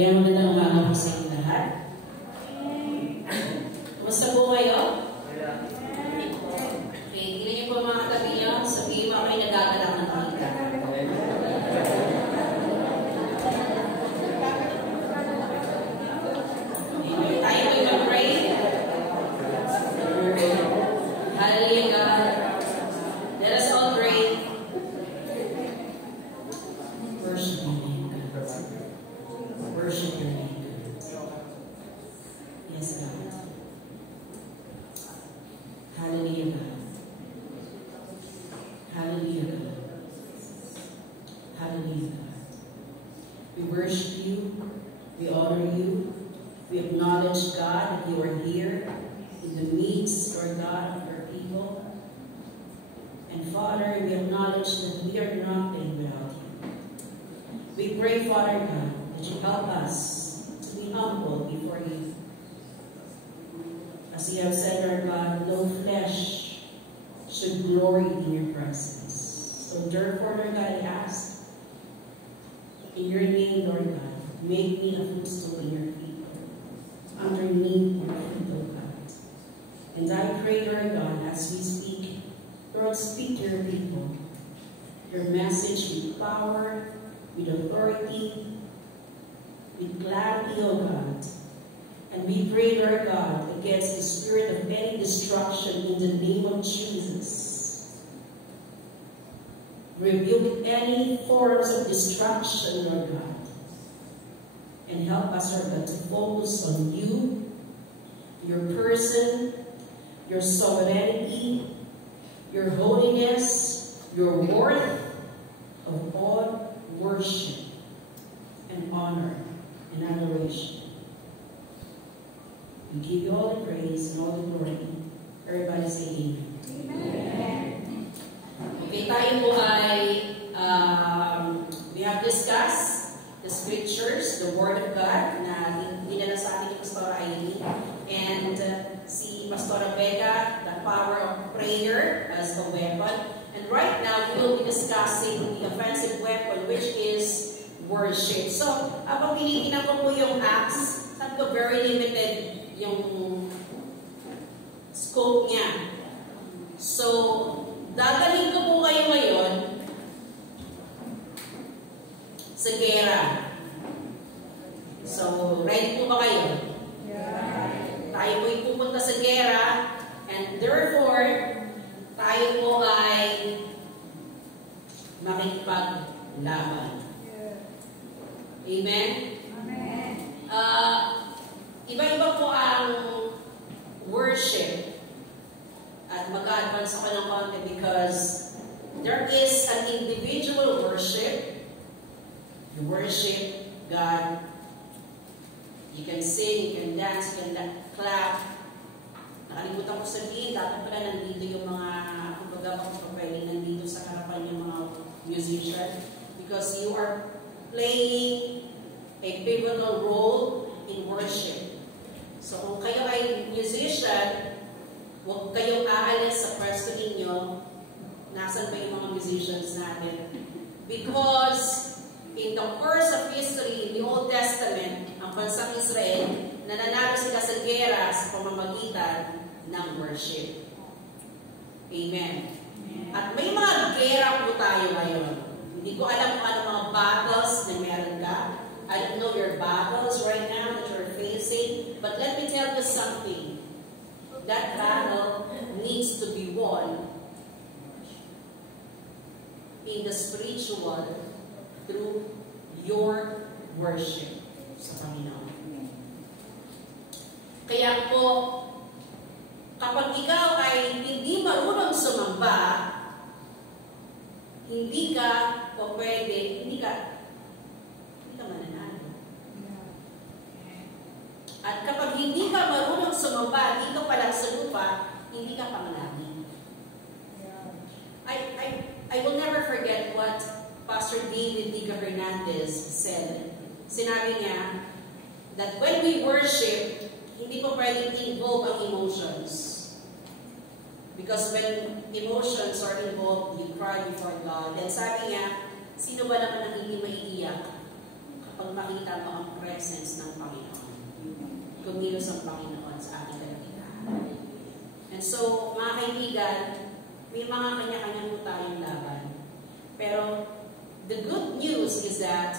Ayan, magandang umaga po sa inyo lahat. Kumusta po kayo? Okay, tingnan niyo po mga katabi niyo, sabihin mo kayo nagagalak ng pagka. Tayo po yung pray. Hallelujah God. Let us all pray. Worship your name, God. Worship your name, God. Yes, God. Hallelujah, God. Hallelujah, God. Hallelujah, God. We worship you. We honor you. We acknowledge, God, that you are here in the midst, Lord God, of our people. And Father, we acknowledge that we are nothing without you. We pray, Father God, that you help us to be humble before you. As you have said, Lord God, no flesh should glory in your presence. So therefore, Lord God, I ask, in your name, Lord God, make me a footstool in your feet, underneath your feet, O God. And I pray, Lord God, as we speak, Lord, speak to your people, your message with power, with authority, with clarity, O God. And we pray, Lord God, against the spirit of any destruction in the name of Jesus. Rebuke any forms of destruction, Lord God. And help us, Lord God, to focus on you, your person, your sovereignty, your holiness, your worth of all worship and honor and adoration. We give you all the praise and all the glory. Everybody say amen. Amen. Okay, tayo po ay, we have discussed the scriptures, the Word of God, na dinala sa atin ni Pastora Aileen. And si Pastora Vega, the power of prayer as a weapon. And right now, we will be discussing the offensive weapon, which is worship. So, habang tinitingnan ko po yung Acts, sabi ko, very limited yung scope niya. So, dadalhin ko po kayo ngayon sa gera. So, ready po ba kayo? Yeah. Tayo po ay pupunta sa gera, and therefore, tayo po ay makikipaglaban. Amen? Amen. Iba-iba po ang worship. At mag-advance ako ng konti because there is an individual worship. You worship God. You can sing, you can dance, you can clap. Nakalimutan ko sabihin, dapat pala nandito yung mga, kumbaga pwede nandito sa harapan yung mga musician. Because you are playing a pivotal role in worship. So kung kayo ay musician, huwag kayong aalis sa pwesto ninyo. Nasaan ba yung mga musicians natin? Because in the course of history, in the Old Testament, ang bansang Israel, nananalo sila sa gera sa pamamagitan ng worship. Amen. At may mga gera po tayo ngayon. Hindi ko alam kung ano mga battles na meron ka. I don't know your battles right now that you're facing, but let me tell you something. That battle needs to be won in the spiritual through your worship sa Panginoon. Kaya po, kapag ikaw ay hindi marunong sumamba, hindi ka po pwede, hindi ka mananalo. At kapag hindi ka marunong sumamba, hindi ka palang sa lupa, hindi ka pangalangin. I will never forget what Pastor David Diga Hernandez said. Sinabi niya that when we worship, hindi po pwedeng involve ang emotions. Because when emotions are involved, we cry before God. And sabi niya, sino ba naman ang hindi maiiyak kapag makita mo ang presence ng Panginoon. Kumilos ang Panginoon sa ating kalagitnaan. And so, mga kaibigan, may mga kanya-kanya po tayong laban. Pero, the good news is that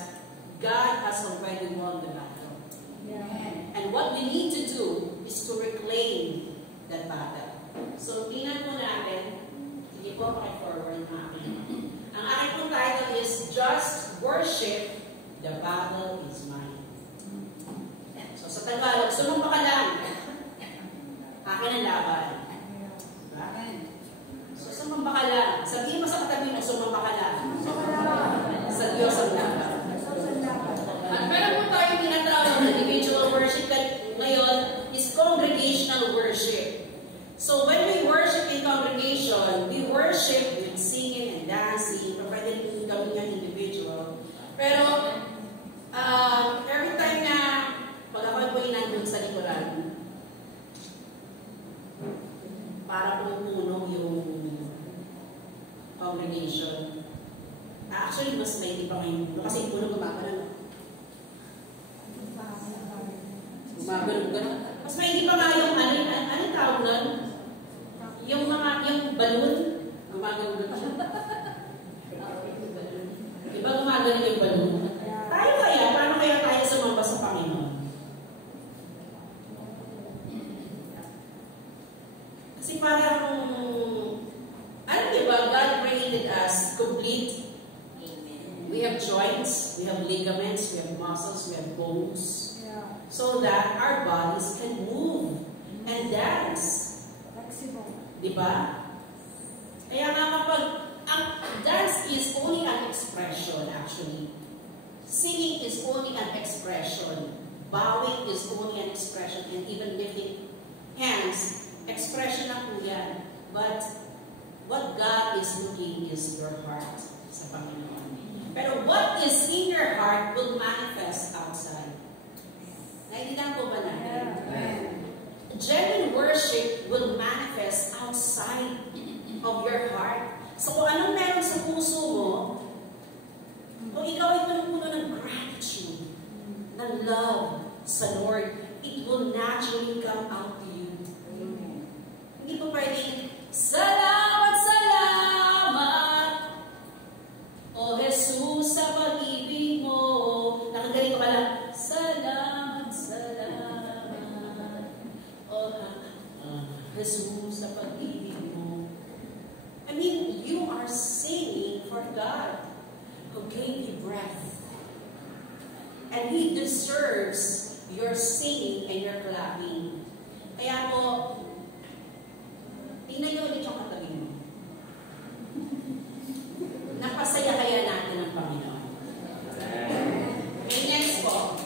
God has already won the battle. Yeah. And what we need to do is to reclaim that battle. So, tingnan po natin. Sige po, forward na akin. Ang aking po title is Just Worship, the Battle is Mine. So, sa Tagalog, sumamba ka lang. Akin ang laban. Diba? So, sumamba ka lang. Sabihin mo sa katabi mo, sumamba ka lang. Sa Diyos ang laban. At meron po tayo tinatawag na individual worship ngayon is congregational worship. So when we worship in congregation, we worship with singing and dancing. Pwede rin gawin yan individual. Pero every time na pag ako po'y nandun sa likuran, para pumupuno yung congregation. Actually, mas may pa ngayon. Kasi puno gumagano. Gumagano. Mas may pa nga yung ano tawag nun? Yung balloon. Gumagano. Diba gumagano yung balloon? Tayo kaya? Paano kaya tayo sumamba sa Panginoon? Kasi parang, ano diba? God created us complete. We have joints, we have ligaments, we have muscles, we have bones, so that our bodies can move and dance. Flexible. Diba? Kaya nga kapag, ang dance is only an expression actually. Singing is only an expression. Bowing is only an expression. And even lifting hands, expression lang po yan. But what God is looking is your heart sa Panginoon. Pero what is in your heart will manifest outside. Naiintindihan po ba natin? Genuine worship will manifest outside of your heart. So kung anong meron sa puso mo, kung ikaw ay puno ng gratitude, ng love sa Lord, it will naturally come out to you. Hindi po pwedeng, salamat, salamat, O Jesus, sa pag-ibig mo. Nakaganito ka lang, salamat, salamat, O Jesus, sa pag-ibig mo. I mean, you are singing for God who gave you breath. And He deserves your singing and your clapping. Kaya po, tingnan niyo ulit yung katabi mo. Napasaya kaya natin ang Panginoon. Okay, next po.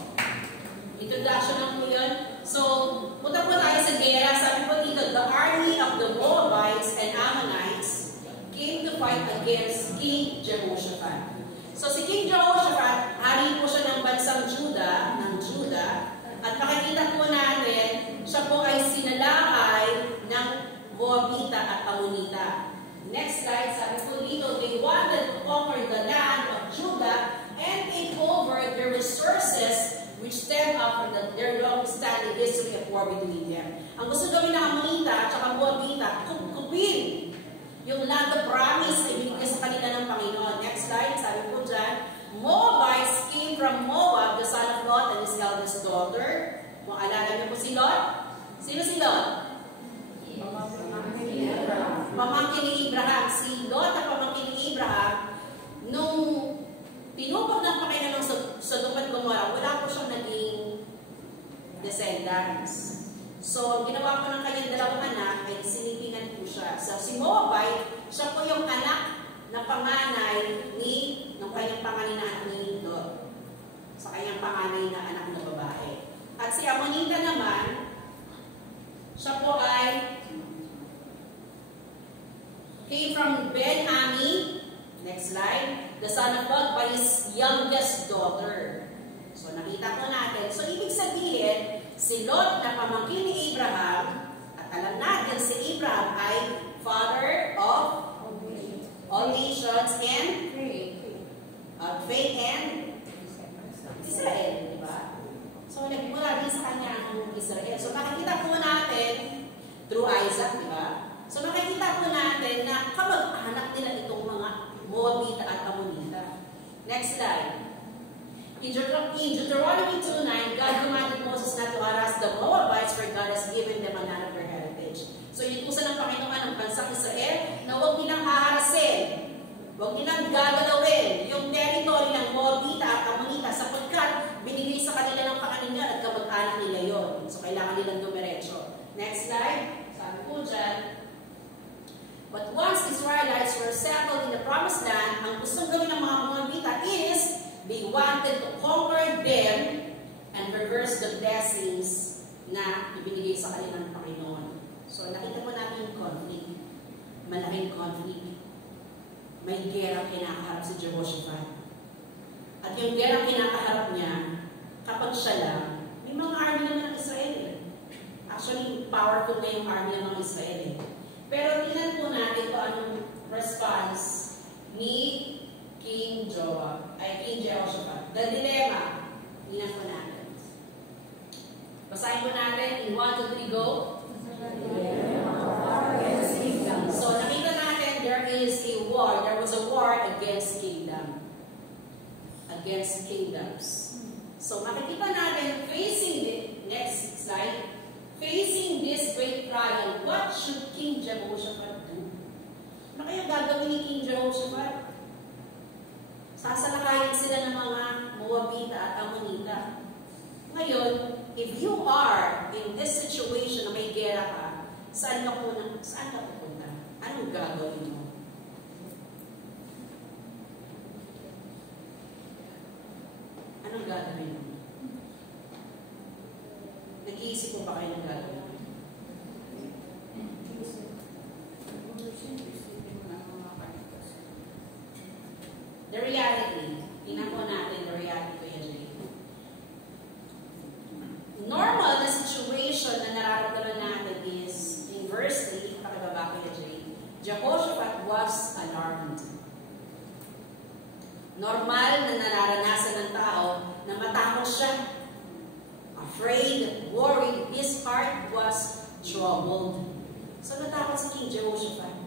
Introduction lang po yun. So, punta po tayo sa gera. Sabi po dito, the army of the Moabites and Ammonites came to fight against King Jehoshaphat. So, si King Jehoshaphat, hari po siya ng bansang Juda, at makikita po natin, siya po ay sinalakay ng Moabita at Ammonita. Next slide, sabi po dito, they wanted to conquer the land of Judah and take over their resources which stem up from their long-standing history of war between them. Ang gusto gawin ng Ammonita at saka Moabita, kupin yung land of promise na ibinigay sa kanila ng Panginoon. Next slide, sabi po dyan, Moabites came from Moab, the son of Lot and his eldest daughter. Kung alala niyo po si Lot? Sino si Lot? Pamangkin ni Abraham. Si Lot na pamangkin ni Abraham, nung pinupag ng Panginoon ng Sodom at Gomorrah, wala po siyang naging descendants. So, ginawa po ng kanyang dalawang anak ay sinipingan po siya. So, si Moabite, siya po yung anak na panganay ng kanyang panganay na anak ni Lot. Sa kanyang panganay na anak na babae. At si Ammonita naman, siya po ay came from Ben-Ami, next slide, the son of God by his youngest daughter. So, nakita po natin. So, ibig sabihin, si Lot na pamangkin ni Abraham, at alam natin si Abraham ay father of all nations and faith and Israel, di ba? So, nagmula din sa kanya ang Israel. So, makikita po natin through Isaac, di ba? So, makikita po natin na kamag-anak nila itong mga Moabita at Ammonita. Next slide. In Deuteronomy 2:9, God commanded Moses not to harass the Moabites, for God has given them a land of their heritage. So, inutusan ng Panginoon ng bansang Israel na huwag nilang haharasin, huwag nilang gagalawin yung territory ng Moabita at Ammonita sapagkat binigay sa kanila ng Panginoon at kamag-anak nila yon. So, kailangan nilang dumiretso. Next slide. Sabi po dyan, but once Israelites were settled in the promised land, ang gustong gawin ng mga Moabita is they wanted to conquer them and reverse the blessings na ibinigay sa kanila ng Panginoon. So, nakita mo natin yung conflict. Malaking conflict. May gera kinakaharap si Jehoshaphat. At yung gera kinakaharap niya, kapag siya lang, may mga army naman ng Israel eh. Actually, powerful na yung army ng mga Israel eh. Pero tingnan po natin kung anong response ni King Jehoshaphat. The dilemma. Tingnan po natin. Basahin po natin in 1, 2, 3, go. So, nakita natin there is a war. There was a war against kingdom. Against kingdoms. So, makikita natin facing the next slide. Facing this great trial, what should King Jehoshaphat do? Ano kaya gagawin ni King Jehoshaphat? Sasalakayin sila ng mga Moabita at Ammonita. Ngayon, if you are in this situation na may gera ka, saan ka pupunta? Anong gagawin mo? Anong gagawin mo? Nag-iisip mo ba kayo ng gagawin? The reality, tingnan po natin the reality ko yan. Normal na situation na nararamdaman natin is, in verse 3, pakibaba ko yan, Jehoshaphat was alarmed. Normal na nararanasan ng tao na matakot siya. Afraid, worried, his heart was troubled. So natakot si King Jehoshaphat.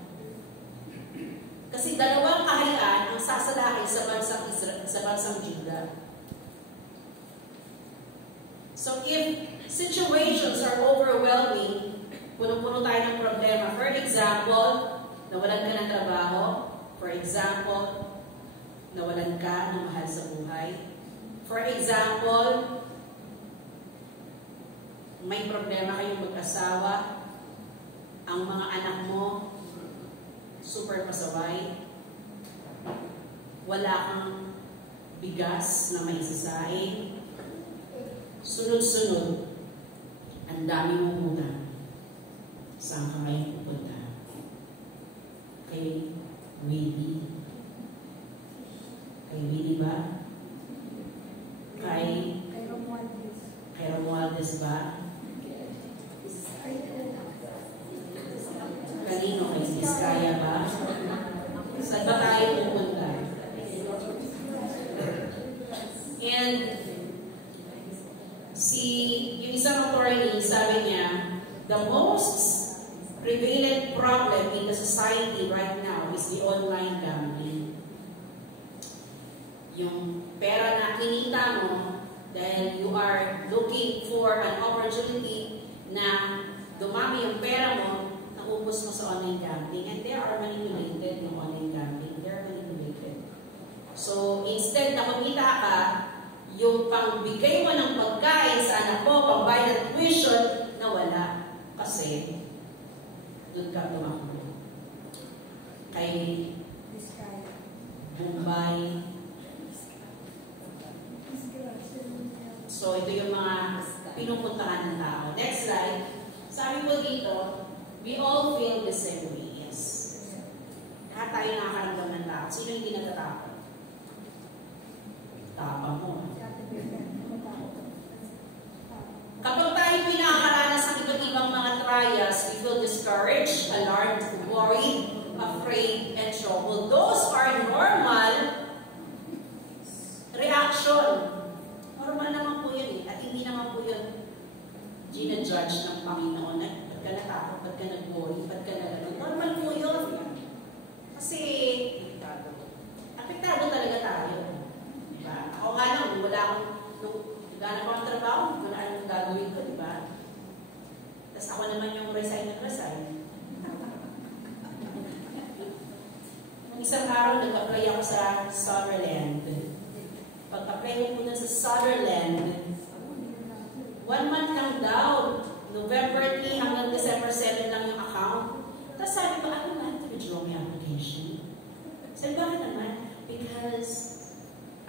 Kasi dalawang kahayaan ang sasalakay sa bansang Judah. So if situations are overwhelming, puno-puno tayo ng problema. For example, nawalan ka ng trabaho. For example, nawalan ka ng mahal sa buhay. For example, may problema kayong mag-asawa, ang mga anak mo super pasaway, wala kang bigas na may sasain, sunod-sunod, ang dami mong utang. Saan ka kayo pupunta? Kay Willie. Kay Willie ba? Kay Romualdez ba? Kanino? Kay Vizcaya ba? Saan ba tayo pupunta? And yung isang attorney, sabi niya, the most prevalent problem in the society right now is the online gambling. Yung pera na kinita mo dahil you are looking for an opportunity na dumami yung pera mo, naubos mo sa online gambling. And they are manipulated yung online gambling. They are manipulated. So, instead na kumita ka, yung pangbigay mo ng pagkain sa anak mo, pambayad ng tuition, nawala. Kasi, doon ka tumakbo. Kay Mumbai. So, ito yung mga pinupuntahan ng tao. Next slide. Sabi po dito, we all feel the same way. Yes. Lahat tayo nakakaramdam ng tao. Sino hindi natatakot? Tapang mo. Kapag tayo pinakaranas ng iba't ibang mga trials, we feel discouraged, alarmed, worried, afraid, and troubled. Those are normal reaction Wala na po ang trabaho, hindi ko na alam yung gagawin ko, di ba? Tapos ako naman yung resign. Isang araw, nag-apply ako sa Sutherland. Pag-apply ko po sa Sutherland, 1 month lang daw. November 3 hanggang December 7 lang yung account. Tapos sabi ko, ako na withdraw my application. Sabi, bakit naman? Because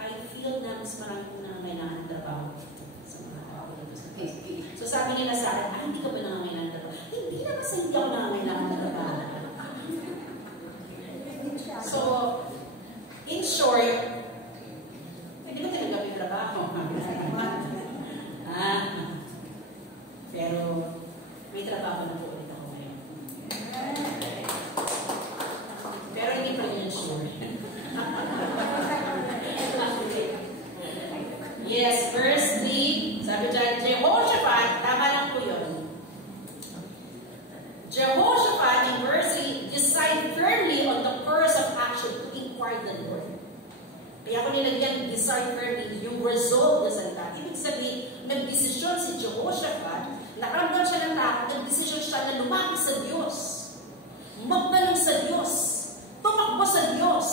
I feel na mas maraming nangangailangan trabaho sa mga tao dito sa Facebook. So sabi nila sa akin, hindi ka ba nangangailangan trabaho? Hindi naman sa hindi ako nangangailangan trabaho. So, in short, hindi ba talaga may trabaho? Pero, may trabaho na po ulit ako ngayon. Pero hindi pa rin sure. Yes, verse 3, sabi dyan, Jehoshaphat, tama lang po yun. Jehoshaphat in verse 3, decide firmly on the course of action to inquire the Lord. Kaya ko nilagyan, decide firmly, yung resolve na salita. Ibig sabihin, nagdesisyon si Jehoshaphat, nakaramdam siya ng takot, nagdesisyon siya na lumapit sa Diyos. Magtanong sa Diyos. Tumakbo sa Diyos.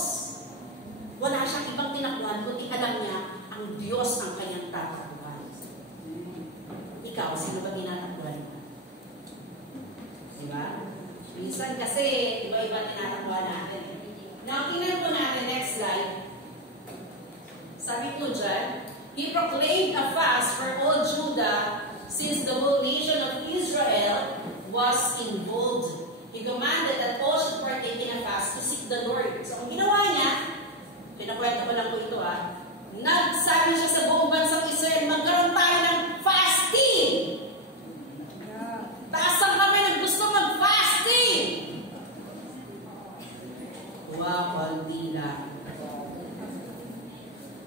Wala siyang ibang tinakbuhan, kundi alam niya, ang Diyos ang kanyang tatakbuhan. Ikaw, sino ba tinatakbuhan mo? Diba? Minsan kasi, iba-iba tinatakbuhan natin. Now, tingnan po natin, next slide. Sabi po dyan, he proclaimed a fast for all Judah since the whole nation of Israel was involved. He commanded that all should partake in a fast to seek the Lord. So, ang ginawa niya, pinakwento ko lang po ito nagsabi siya sa buong bansang Israel, magkaroon tayo ng fasting! Taasan kami ng gusto mag-fasting! Wow, hindi lang.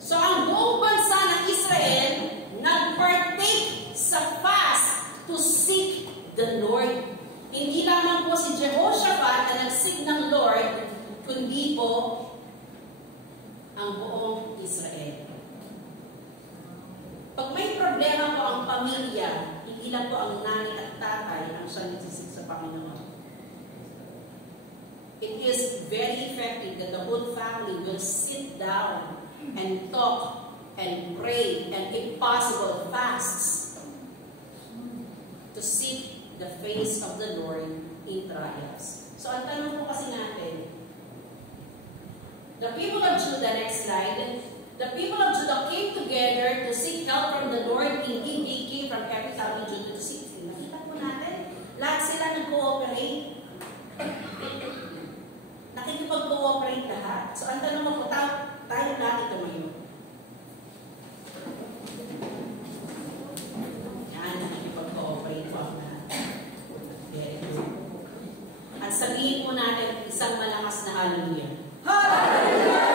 So, ang buong bansa ng Israel nag-partake sa fast to seek the Lord. Hindi lamang po si Jehoshaphat na nag-seek ng Lord, kundi po ang buong Israel. Pag may problema po ang pamilya, hindi lang po ang nanay at tatay ang siya nagsisik sa Panginoon. It is very effective that the whole family will sit down and talk and pray and if possible fasts to seek the face of the Lord in trials. So ang tanong po kasi natin, the people of Judah, next slide, the people of Judah came together to seek help from the Lord. Indeed, they came from every town in Judah to seek Him. Nakita po natin, lahat sila nag-cooperate. Nakikipag-cooperate lahat. So ang tanong po, tayo lahat tumayo. Yan, nakikipag-cooperate po ang lahat. Very good. At sabihin po natin, isang malakas na hallelujah. Hallelujah!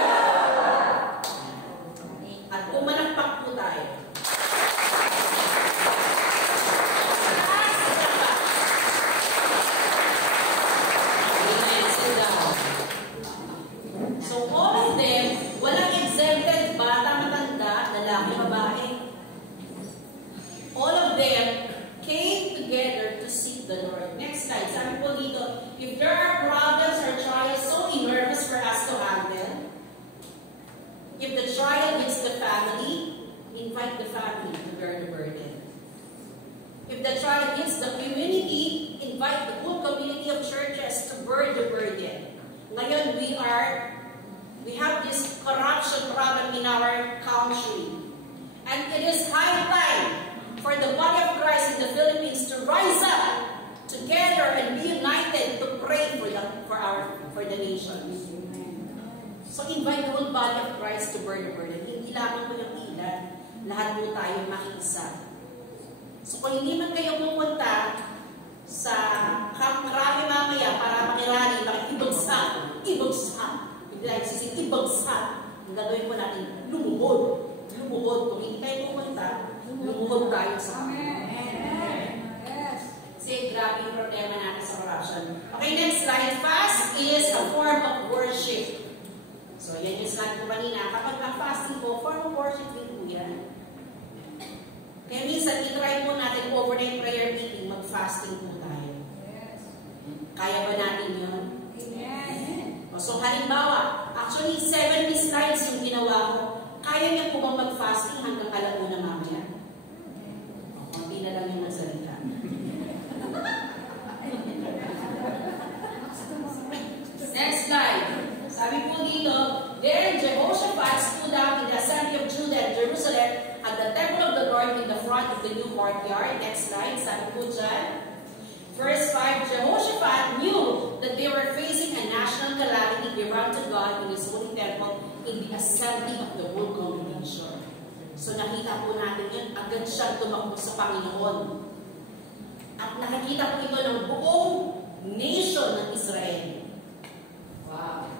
At pumanakpak po tayo. Amen. Sit down. So all of them, walang exempted, bata, matanda, lalaki, babae. All of them came together to seek the Lord. Next slide. Sabi po dito, if there are problems or trials so enormous for us to handle, if the trial hits the family, invite the family to bear the burden. If the trial hits the community, invite the whole community of churches to bear the burden. Ngayon, we have this corruption problem in our country. And it is high time for the body of Christ in the Philippines to rise up together and be united to pray for the nation. So invite the whole body of Christ to bear the burden. Hindi lamang po yung ilan, lahat po tayo makiisa. So kung hindi man kayo pupunta sa Camp Marami mamaya para makirali, makikibagsak, hindi tayo sisig, ibagsak. Ang gagawin po natin, lumuhod. Kung hindi tayo pupunta, lumuhod tayo sa kasi grabe yung problema natin sa corruption. Okay, next slide. Fast is a form of worship. So, yan yung slide ko kanina. Kapag ang fasting po, form of worship din po yan. Kaya minsan, itry po natin overnight prayer meeting, mag-fasting po tayo. Yes. Kaya ba natin yun? Yes. So halimbawa, actually 70 slides yung ginawa ko. Kaya niya po bang mag-fasting hanggang alauna mamaya? Kunti na lang yung nagsalita. Next slide. Sabi po dito, there Jehoshaphat stood up in the assembly of Judah and Jerusalem at the temple of the Lord in the front of the new courtyard. Next slide. Sabi po dyan, Verse 5, Jehoshaphat knew that they were facing a national calamity. They ran to God in His holy temple in the assembly of the whole congregation. So nakita po natin yun, agad siyang tumakbo sa Panginoon. At nakikita po ito ng buong nation ng Israel. Wow.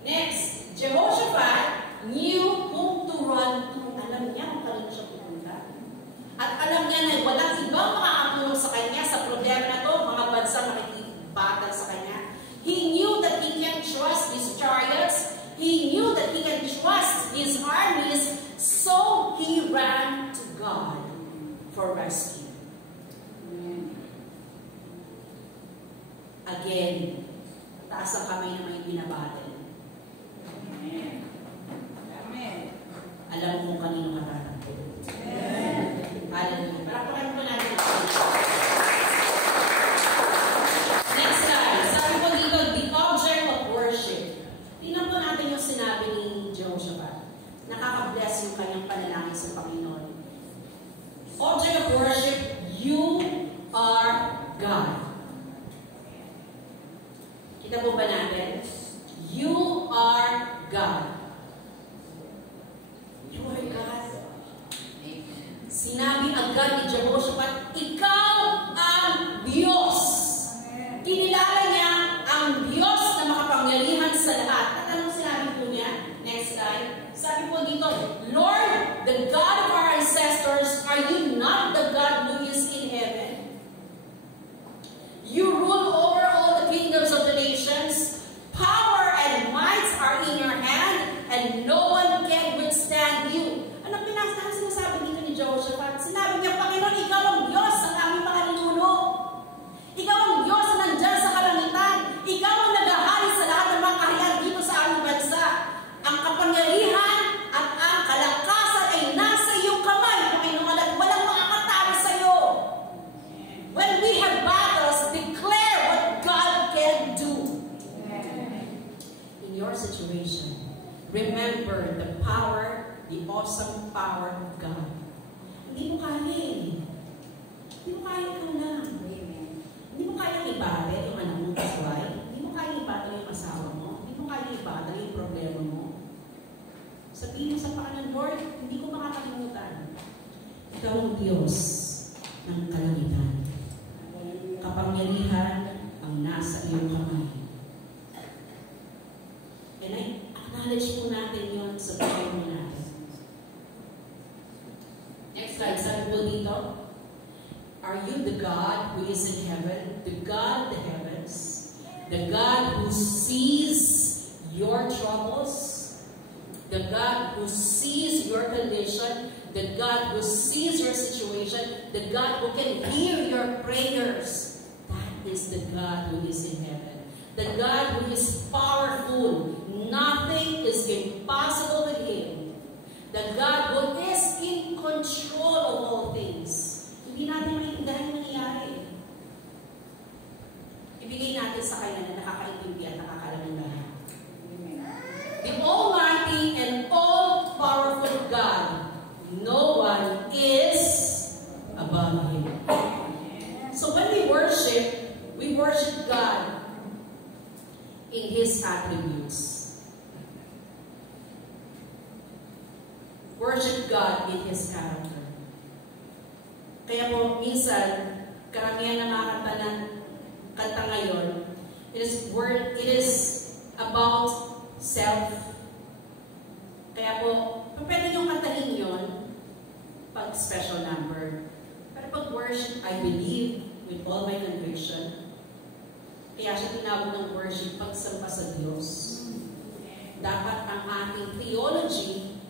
Next, Jehoshaphat knew whom to run to. Alam niya kung kanino siya pupunta. At alam niya na walang ibang makakatulong sa kanya sa problema na to, mga bansang nakikibattle sa kanya. He knew that he can trust his chariots. He knew that he can trust his armies. So he ran to God for rescue. Again, taas ang kamay na may binabattle. Alam mo kung kanino matatakot. Hallelujah. Palakpakan po natin. Next slide. Sabi po dito, the object of worship. Tingnan po natin yung sinabi ni Jehoshaphat. Nakaka-bless yung kanyang panalangin sa Panginoon. Object of worship, you are God. Kita po ba natin? You are God. You are God. Sinabi agad ni Jehoshaphat, ikaw ang Diyos. Kinilala niya ang Diyos na makapangyarihan sa lahat. At anong sinabi po niya? Next slide. Sabi po dito, Lord, the God of our ancestors, are you not the God who is in heaven? You rule over all the kingdoms of the nations. Power and might are in your hand, and no one can withstand you. Ano sinasabi dito ni Jehoshaphat? Sinabi niya, Panginoon, ikaw ang Diyos ang aming mga ninuno. Ikaw ang Diyos na nandyan sa kalangitan. Ikaw ang naghahari sa lahat ng mga kaharian dito sa aming bansa. Ang kapangyarihan at ang kalakasan ay nasa iyong kamay, Panginoon, at walang makakatalo sa iyo. When we have battles, declare what God can do. In your situation, remember the power, the awesome power of God. Hindi mo kaya eh. Hindi mo kaya ikaw lang. Hindi mo kaya i-battle yung anak mong kasway. Hindi mo kaya i-battle yung asawa mo. Hindi mo kaya i-battle yung problema mo. Sabihin mo sa Panginoon, Lord, hindi ko makakalimutan. Ikaw ang Diyos ng kalangitan. Kapangyarihan ang nasa iyong kamay. And I acknowledge po natin yun sa buhay mo natin. Next slide, sabi po dito, are you the God who is in heaven, the God of the heavens, the God who sees your troubles, the God who sees your condition, the God who sees your situation, the God who can hear your prayers? That is the God who is in heaven. The God who is powerful. Nothing is impossible with Him. The God who is in control of all things. Hindi natin maintindihan yung nangyayari. Ibigay natin sa Kanya na nakakaintindi at nakakalam ng lahat. The Almighty and all-powerful God, no one is above Him. So when we worship God in His attributes. Worship God in His character. Kaya po, minsan, karamihan ng mga kanta ngayon, it is about self. Kaya po, pwede nyo kantahin yun pag special number. Pero pag worship, I believe with all my conviction. Kaya siya tinawag ng worship pagsamba sa Diyos. Dapat ang ating theology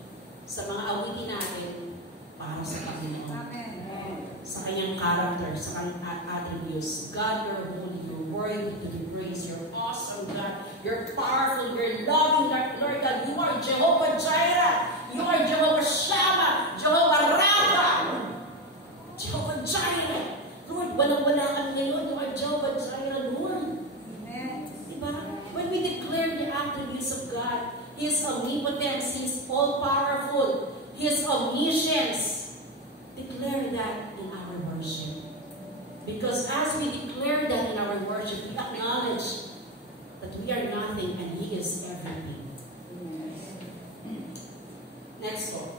sa mga awitin natin para sa Panginoon. Amen. Sa kanyang character, sa kanyang attributes. God, you're holy, you're worthy to be praised, you're awesome, God. You're powerful, you're loving, Lord God. You are Jehovah Jireh. You are Jehovah Shammah, Jehovah Rapha. Jehovah Jireh. Lord, walang-wala kami ngayon. You are Jehovah Jireh, Lord. Amen. Diba? When we declare the attributes of God, His omnipotence, His all-powerful, His omniscience, declare that in our worship. Because as we declare that in our worship, we acknowledge that we are nothing and He is everything. Next one.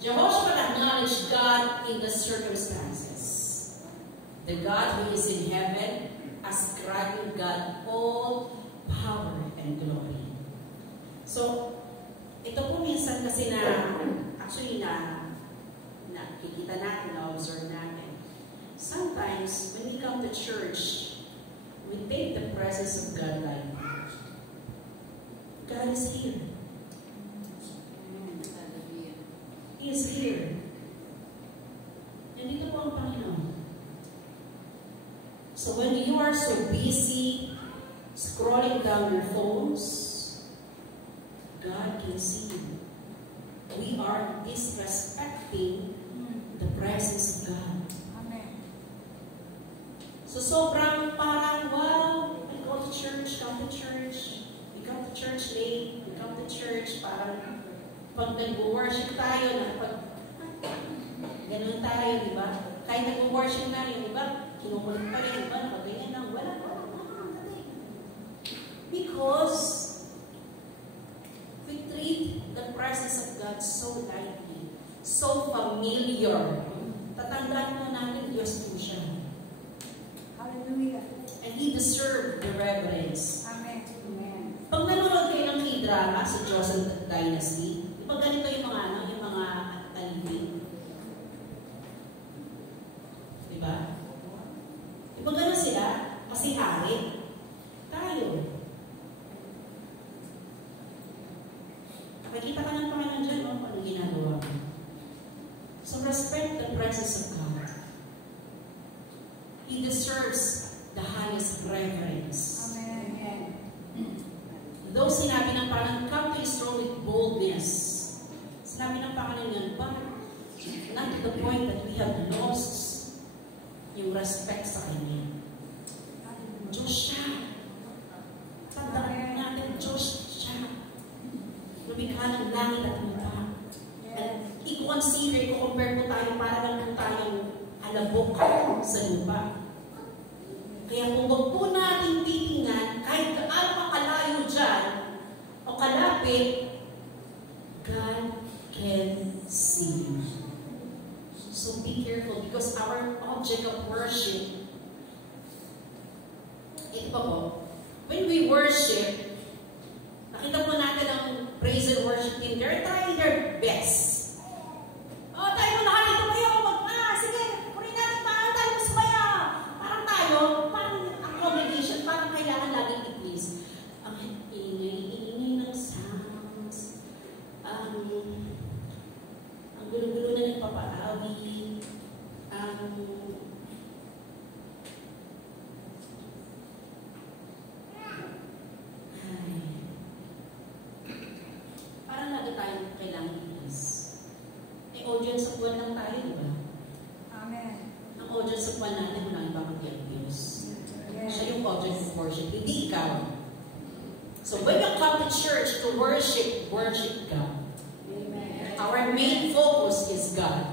Jehoshaphat acknowledged God in the circumstances. The God who is in heaven, ascribing God all power and glory. So, ito po minsan kasi actually nakikita natin, na-observe natin. Sometimes, when we come to church, we take the presence of God like God is here. He is here. Nandito po ang Panginoon. So when you are so busy scrolling down your phones, God can see you. We are disrespecting the presence of God. Amen. So sobrang parang, wow, we go to church, come to church. We come to church late, we come to church, parang pag nag-worship tayo, ganun tayo, di ba? Kahit nag-worship tayo, di ba? Kinukulit pa rin, di ba? Nakaganyan lang, wala. Because we treat the presence of God so lightly, so familiar. Tatandaan mo natin, Diyos po siya. Hallelujah. And He deserved the reverence. Amen. Pag nanonood kayo ng K-drama sa Joseon Dynasty, di ba ganito yung mga alipin? Di ba? Di ba gano'n sila? Kasi ari. Tayo. Nakikita ka ng Panginoon dyan, no? Kung anong ginagawa mo. So respect the presence of God. He deserves the highest reverence. Amen. Though sinabi ng Panginoon, come to His throne with boldness. Sinabi ng Panginoon yun, but not to the point that we have lost yung respect sa Kanya. Diyos siya. Tandaan natin, Diyos siya. Lumikha ng langit at lupa. And i-consider, i-compare po tayo para lang tayong alabok sa lupa. Kaya kung wag po natin titingnan, kahit gaano makalayo dyan, o kalapit, God can see you. So be careful because our object of worship, ito pa po, when we worship, nakita po natin ang praise and worship team, they're trying their best. Oh, tayo mo nakalito kayo, sige, punin natin paano tayo masumaya. Parang tayo, parang ang congregation, parang kailangan laging i-please. Ang ingay ng sounds, ang gulo-gulo na nagpapaawi, parang lagi tayo kailangan i-please. Audience of one lang tayo, di ba? Amen. Ang audience of one natin, walang ibang mag-abuse. Yes. Siya yung object of worship, hindi ikaw. So when you come to church to worship, worship God. Amen. Our main focus is God.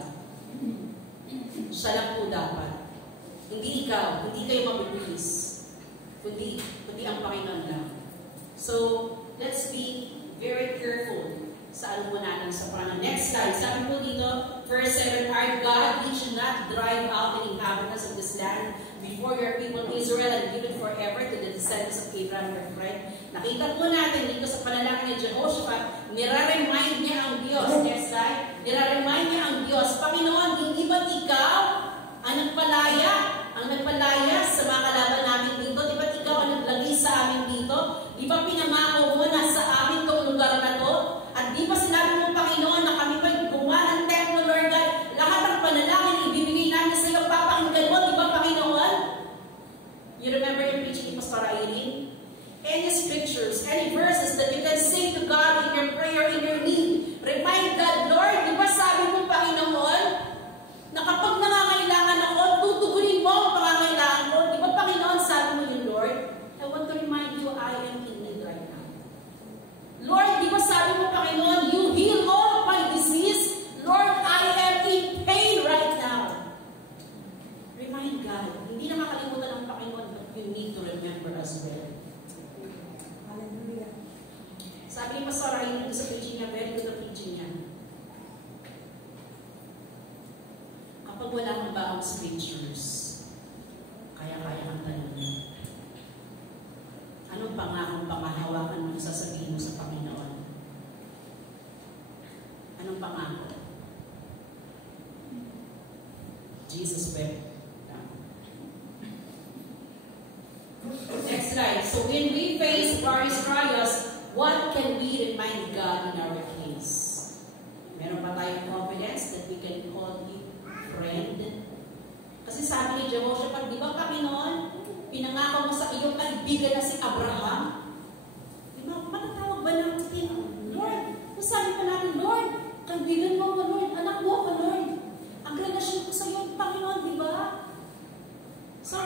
Siya lang po dapat. Hindi ikaw, hindi kayo mabibilis. Kundi ang Panginoon lang. So, let's be very careful sa ano mo natin sa Panginoon. Next slide. Sabi po dito, verse 7, Our God, He should not drive out the inhabitants of this land before your people Israel and give it forever to the descendants of Abraham your friend. Nakita po natin dito sa panalangin ni Jehoshaphat, nire-remind niya ang Diyos. Next slide. Nire-remind niya ang Diyos, Panginoon, hindi ba't ikaw ang nagpalaya sa mga kalaban namin dito? Di ba't ikaw ang naglagay sa amin dito? Di ba pinangako mo na sa amin itong lugar na to? At di ba sinabi mo, Panginoon, na kami pa'y gumawa ng templo, Lord God, Pag wala kang bagong scriptures, kaya-kaya kang tanongin. Anong pangakong panghahawakan mo sasabihin mo sa Panginoon? Anong pangako? Jesus wept. Next slide. So when we face various trials, what can we remind God in our case? Meron ba tayong confidence that we can call Him friend? Kasi sabi ni Jehoshaphat, di ba Panginoon, pinangako mo sa iyong kaibigan na si Abraham? Di ba, matatawag ba natin, Lord? Sabi pa natin, Lord, kaibigan mo ka, Lord, anak mo ka, Lord. Ang relasyon ko sa iyo, Panginoon, di ba? So,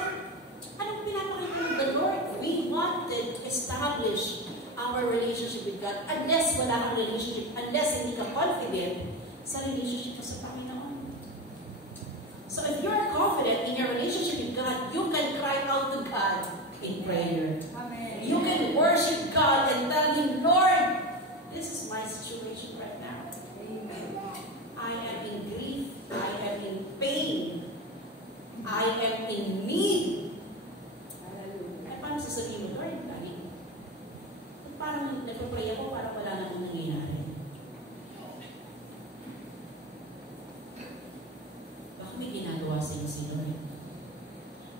anong pinapakita ng the Lord? We wanted to establish our relationship with God unless wala kang relationship, unless hindi ka confident sa relationship mo sa Panginoon. So if you're confident in your relationship with God, you can cry out to God in prayer. Amen. You can worship God and tell Him, Lord, this is my situation right now. Amen. I am in grief. I am in pain. I am in need. Ay, paano sasabihin mo, Lord, lagi? Parang nagpapray ako, parang wala na akong nangyayari. Baka may ginagawa sa iyo si Lord.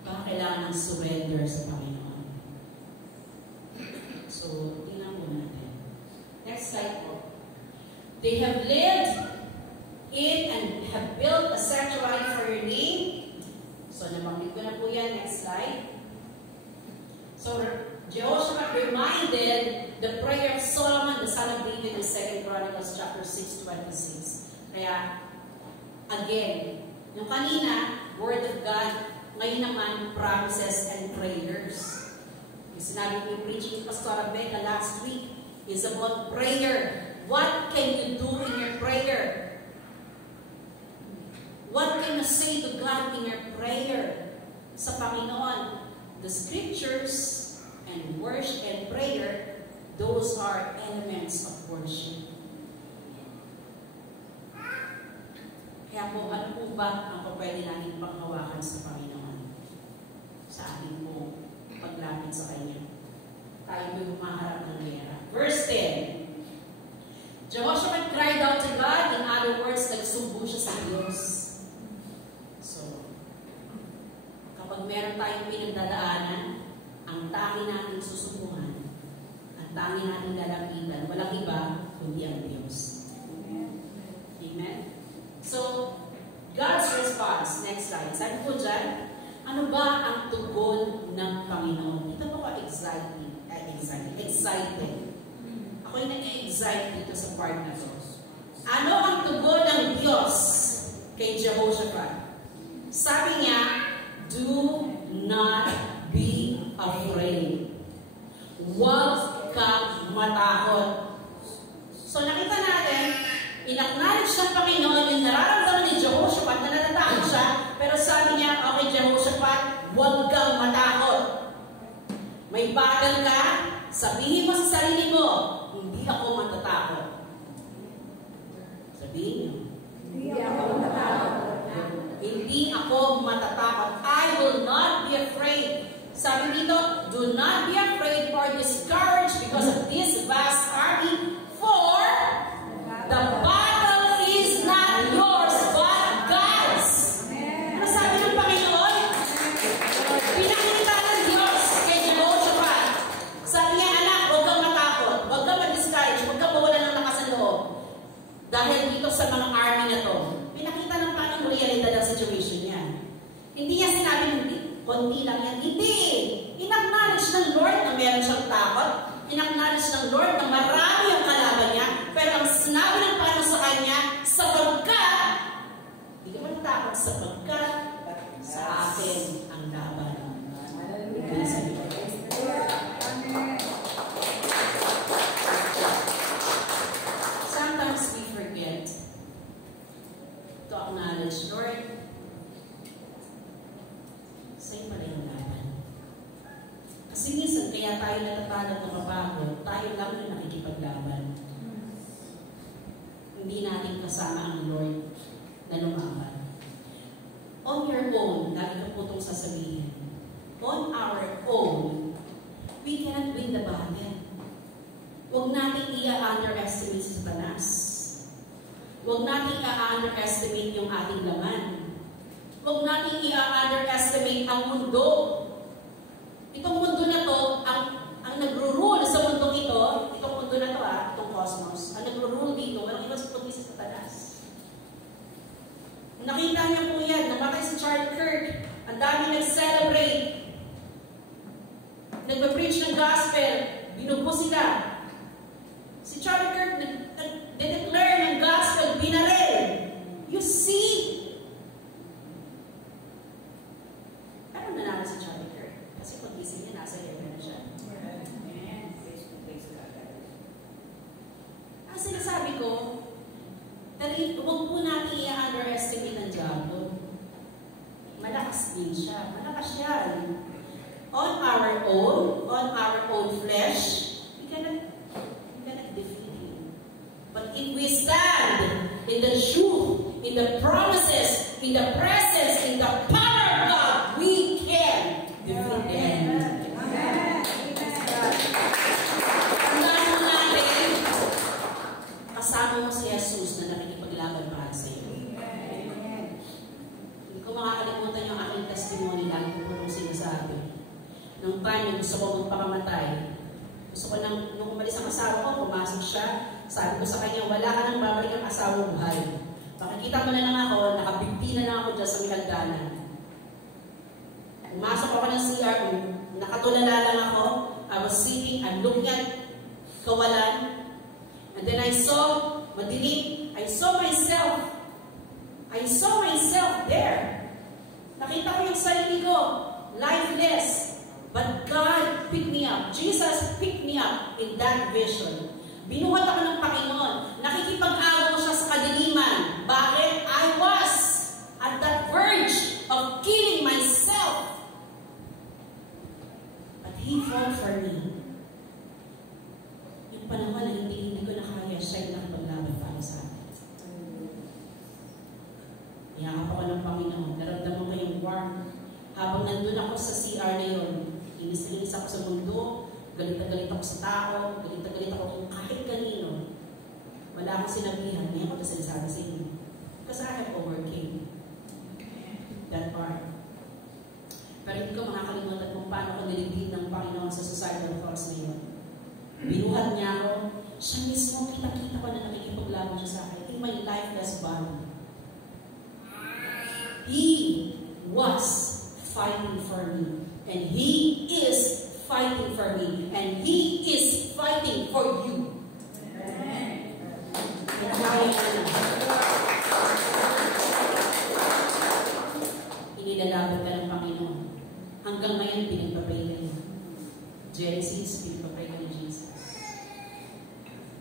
Baka kailangan ng surrender sa Panginoon. So, tingnan mo natin. Next slide po. They have lived in and have built a sanctuary for your name. So, nabanggit ko na po yan. Next slide. So, Jehoshaphat reminded the prayer of Solomon, the son of David, in 2 Chronicles chapter 6:26. Kaya, again, yung kanina, Word of God, ngayon naman, promises and prayers. Yung sinabi yung preaching ni Pastor Rebecca last week is about prayer. What can you do in your prayer? What can you say to God in your prayer? Sa Panginoon, the scriptures and worship and prayer, those are elements of worship. Kaya po, ano po ba ang pwede natin panghawakan sa Panginoon? Sa ating po paglapit sa Kanya. Tayo po'y humaharap ng gera. Verse 10. Jehoshaphat cried out to God. In other words, nagsumbo siya sa Diyos. So, kapag meron tayong pinagdadaanan, ang tangi natin susubuhan, ang tangi natin lalapitan, walang iba, kundi ang Diyos. Amen? So, God's response, next slide. Sabi po dyan, ano ba ang tugon ng Panginoon? Ito po ka excited. Ako'y nag-excite dito sa part na to. Ano ang tugon ng Diyos kay Jehoshaphat? Sabi niya, do not be afraid. Huwag kang matakot. So nakita natin, in-acknowledge ng Panginoon yung nararamdaman ni Jehoshaphat na natatakot siya, pero sabi niya, okay Jehoshaphat, huwag kang matakot. May battle ka, sabihin mo sa sarili mo, hindi ako matatakot. Sabihin niyo. Hindi ako matatakot. Hindi ako matatakot. I will not be afraid. Sabi dito, do not be afraid or discouraged because of this vast army, for the battle is not yours, but God's. Ano sabi ng Panginoon? Pinakita ng Diyos kay Jehoshaphat. Sabi niya, anak, huwag kang matakot, huwag kang ma-discourage, huwag kang mawala ng lakas ng loob. Dahil dito sa mga army na to, pinakita ng Panginoon realidad ang situation niya. Hindi niya sinabi hindi. Konti lang yan. Hindi. In-acknowledge ng Lord na meron siyang takot. In-acknowledge ng Lord na marami ang kalaban niya. Pero ang sinabi ng Panginoon sa kanya, sapagkat, hindi ka matatakot, sapagkat sa akin ang laban. Sometimes we forget to acknowledge, Lord, sa'yo pala yung laban. Kasi minsan, kaya tayo natatalo ng mapagod, tayo lang yung nakikipaglaban. Hindi natin kasama ang Lord na lumaban. own, lagi ka po itong sasabihin, on our own, we cannot win the battle. Huwag natin i-underestimate si Satanas. Huwag natin i-underestimate yung ating laman. Huwag natin i-underestimate ang mundo. Itong mundo na to, ang nagro-rule sa mundong ito, itong mundo na to itong cosmos, ang nagro-rule dito, walang iba sa si Satanas. Nakita niya po yan, namatay si Charlie Kirk, ang dami nag-celebrate, nagpa-preach ng gospel, binubo sila. Si Charlie Kirk nag-declare ng gospel, binaril. You see? Pero nanalo si Charlie Kirk. Kasi pag-isip niya, nasa heaven na siya. Ang sinasabi ko, huwag po natin i-underestimate ang diablo. Malakas din siya. Malakas yan. On our own flesh, we cannot defeat him. But if we stand in the truth, in the promises, in the presence, in the power of God, we can defeat them. Tandaan mo natin, kasama mo si Jesus na nakikipaglaban para sa iyo. Hindi ko makakalimutan yung aking testimony, lagi ko nung sinasabi. Nung time na gusto ko magpakamatay, gusto ko nung umalis ang asawa ko, pumasok siya, sabi ko sa kanya, wala ka nang babalik ang asawa buhay. Makikita mo na lang ako, nakabigti na lang ako dyan sa minagdanan. Pumasok ako ng CR, nakatulala lang ako, I was sitting, I'm looking at kawalan, and then I saw, madilim, I saw myself there. Nakita ko yung sarili ko, lifeless. But God picked me up. Jesus picked me up in that vision. Binuhat ako ng Panginoon. Nakikipag-agaw siya sa kadiliman. Bakit? I was at that verge of killing myself. But He fought for me. Yung panahon na hindi ko na kaya, siya yung nakipaglaban para sa akin. Iyakap ako ng Panginoon. Naramdaman ko yung warmth. Habang nandun ako sa CR na yun, inis ako sa mundo, galit na galit ako sa tao, galit na galit ako kung kahit kanino. Wala akong sinabihan, hindi ako sinasabi sa inyo. Because I have overcame that part. Pero hindi ko makakalimutan kung paano ko nilibid ng Panginoon sa suicidal thoughts na yun. Binuhat niya ako, siya mismo, kita-kita ko na nakikipaglaban siya sa akin in my lifeless body. He was fighting for me. And He is fighting for me. And He is fighting for you. Amen. Inilalaban ka ng Panginoon. Hanggang ngayon, pinagpapray ka niya. Genesis, pinagpapray ka ni Jesus.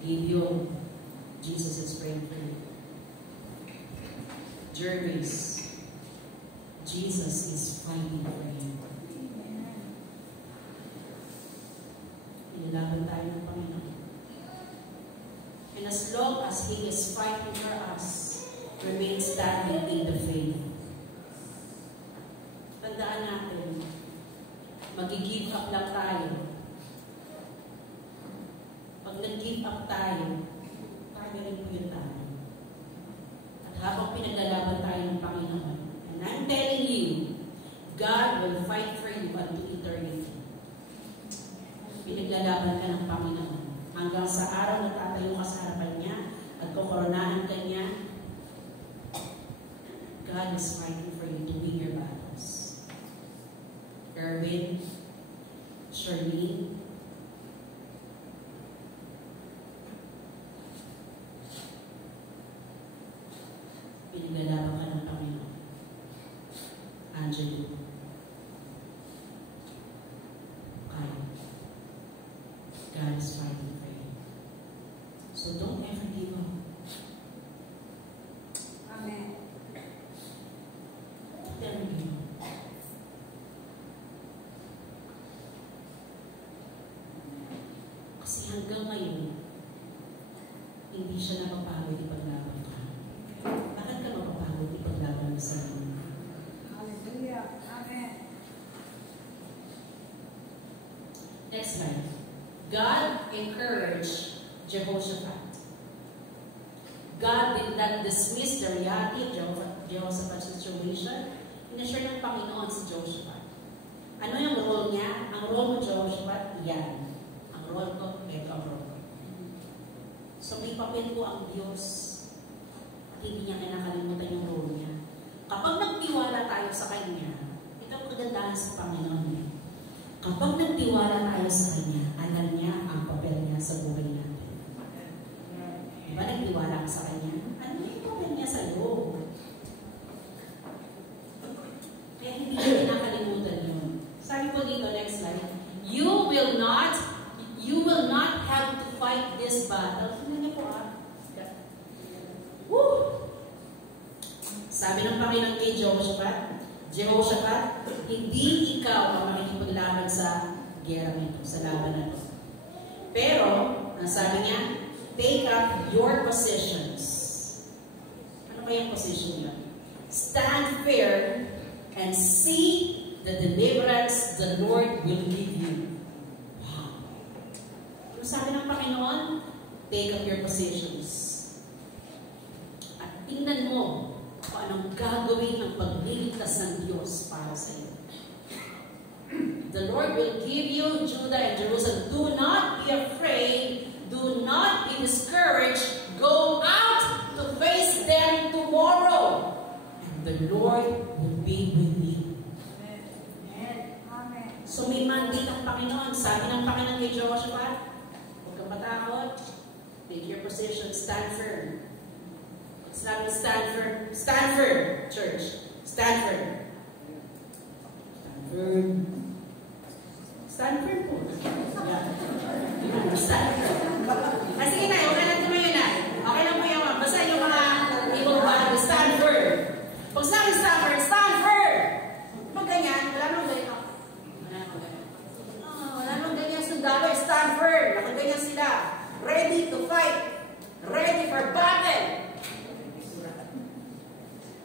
Gideon, Jesus is praying for you. Jervis, Jesus is fighting for you. Inilaban tayo ng Panginoon. And as long as He is fighting for us, remain standing in the faith. Tandaan natin, mag-give up lang tayo. Pag nag-give up tayo, tayo rin po yun tayo. At habang pinaglalaban tayo ng Panginoon, and I'm telling you, God will fight for you unto eternity. Pinaglalaban ka ng Panginoon. Hanggang sa araw na tatayo ka sa harapan niya at kukoronahan ka niya, God is fighting for you to win your battles. Erwin, Shirley, pinaglalaban ka ng Panginoon. Angelo, Kyle, God is fighting for you. So don't ever give up. Amen. Don't ever give up. Kasi hanggang ngayon, hindi siya napapagod ipaglaban ka. Bakit ka mapapagod ipaglaban sa sarili? Next slide. God encouraged Jehoshaphat. God did not dismiss the reality of Jehoshaphat's situation. Inashare ng Panginoon si Jehoshaphat. Ano yung role niya? Ang role mo, Jehoshaphat, yan. Ang role ko, ito ang role ko. So may papel po ang Diyos at hindi niya kinakalimutan yung role niya. Kapag nagtiwala tayo sa Kanya, ito ang kagandahan sa Panginoon niya. Kapag nagtiwala tayo sa Kanya, alam niya ang papel niya sa buhay natin. Diba nagtiwala ka sa Kanya? Ano yung papel niya sa iyo? Kaya hindi niya kinakalimutan yun. Sabi po dito, next slide, you will not have to fight this battle. Tingnan niyo po Woo! Sabi ng Panginoon kay Jehoshaphat, hindi ikaw ang makikipaglaban sa gera nito, sa laban na ito. Pero, ang sabi niya, take up your positions. Ano kayang position niya? Stand firm and see the deliverance the Lord will give you. Wow! Ano sabi ng Panginoon? Take up your positions. At tingnan mo kung anong gagawin ng pagliligtas ng Diyos para sa iyo. The Lord will give you Judah and Jerusalem. Do not be afraid. Do not be discouraged. Go out to face them tomorrow. And the Lord will be with you. Amen. So may mandate ang Panginoon. Sabi ng Panginoon kay Jehoshaphat, huwag kang matakot. Take your position. Stand firm. Sabi, stand firm. Stand firm, church. Stand firm. Stand firm. Stand firm po. Yeah. Stand firm. Sige na, huwag na tumayo na. Okay lang po yung basta yung mga ibang bago. Stand firm. Pag sabi stand firm, stand firm. Pag ganyan, wala nang ganyan. Wala nang ganyan sundalo. Stand firm. Nakaganyan sila. Ready to fight. Ready for battle.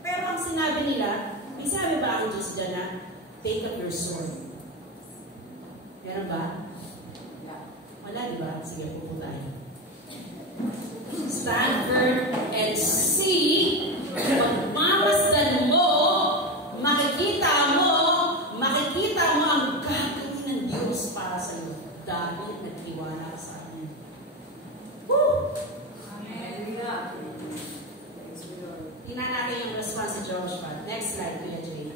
Pero ang sinabi nila, may sinabi ba ang Diyos dyan na take up your sword? Meron ba? Wala, di ba? Sige, pupunta tayo. Stand firm and see, pagmamasdan mo, makikita mo ang gagawin ng Diyos para sa iyo. Dahil nagtiwala sa akin. Woo! Amen. Tingnan natin yung response si Jehoshaphat. Next slide, Kuya Jay.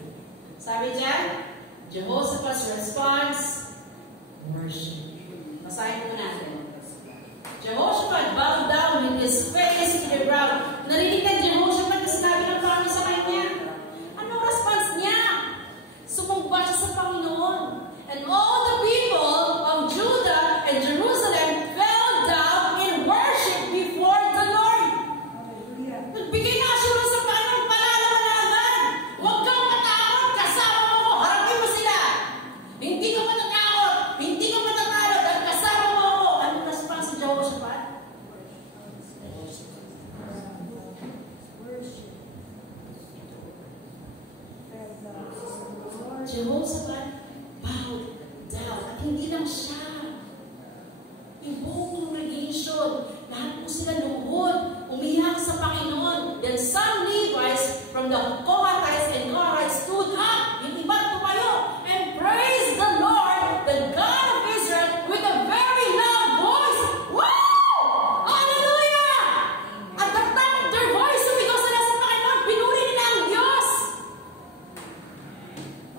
Sabi dyan, Jehoshaphat's response, worship. Basahin po natin. Jehoshaphat bowed down with his face to the ground. Narinig na Jehoshaphat na sinabi ng Panginoon sa kanya. Anong response niya? Sumumba siya sa Panginoon. And all the people of Judah and Jerusalem fell down in worship before the Lord. Nagbigay na assurance sa Panginoon, palalaman. Huwag kang matakot, kasama mo, harapin mo sila. Hindi ka matatakot, hindi ka matatalo, dahil kasama mo ako. Anong response si Jehoshaphat? Jehoshaphat bowed down. At hindi lang siya. Yung buong congregation, lahat po sila lumuhod, umiyak sa Panginoon. Then some Levites from the Kohathites and Korahites stood up. Yung iba tumayo and praised the Lord, the God of Israel, with a very loud voice. Wow! Hallelujah! At the top of their voice, sumigaw sila sa Panginoon, pinuri nila ang Diyos.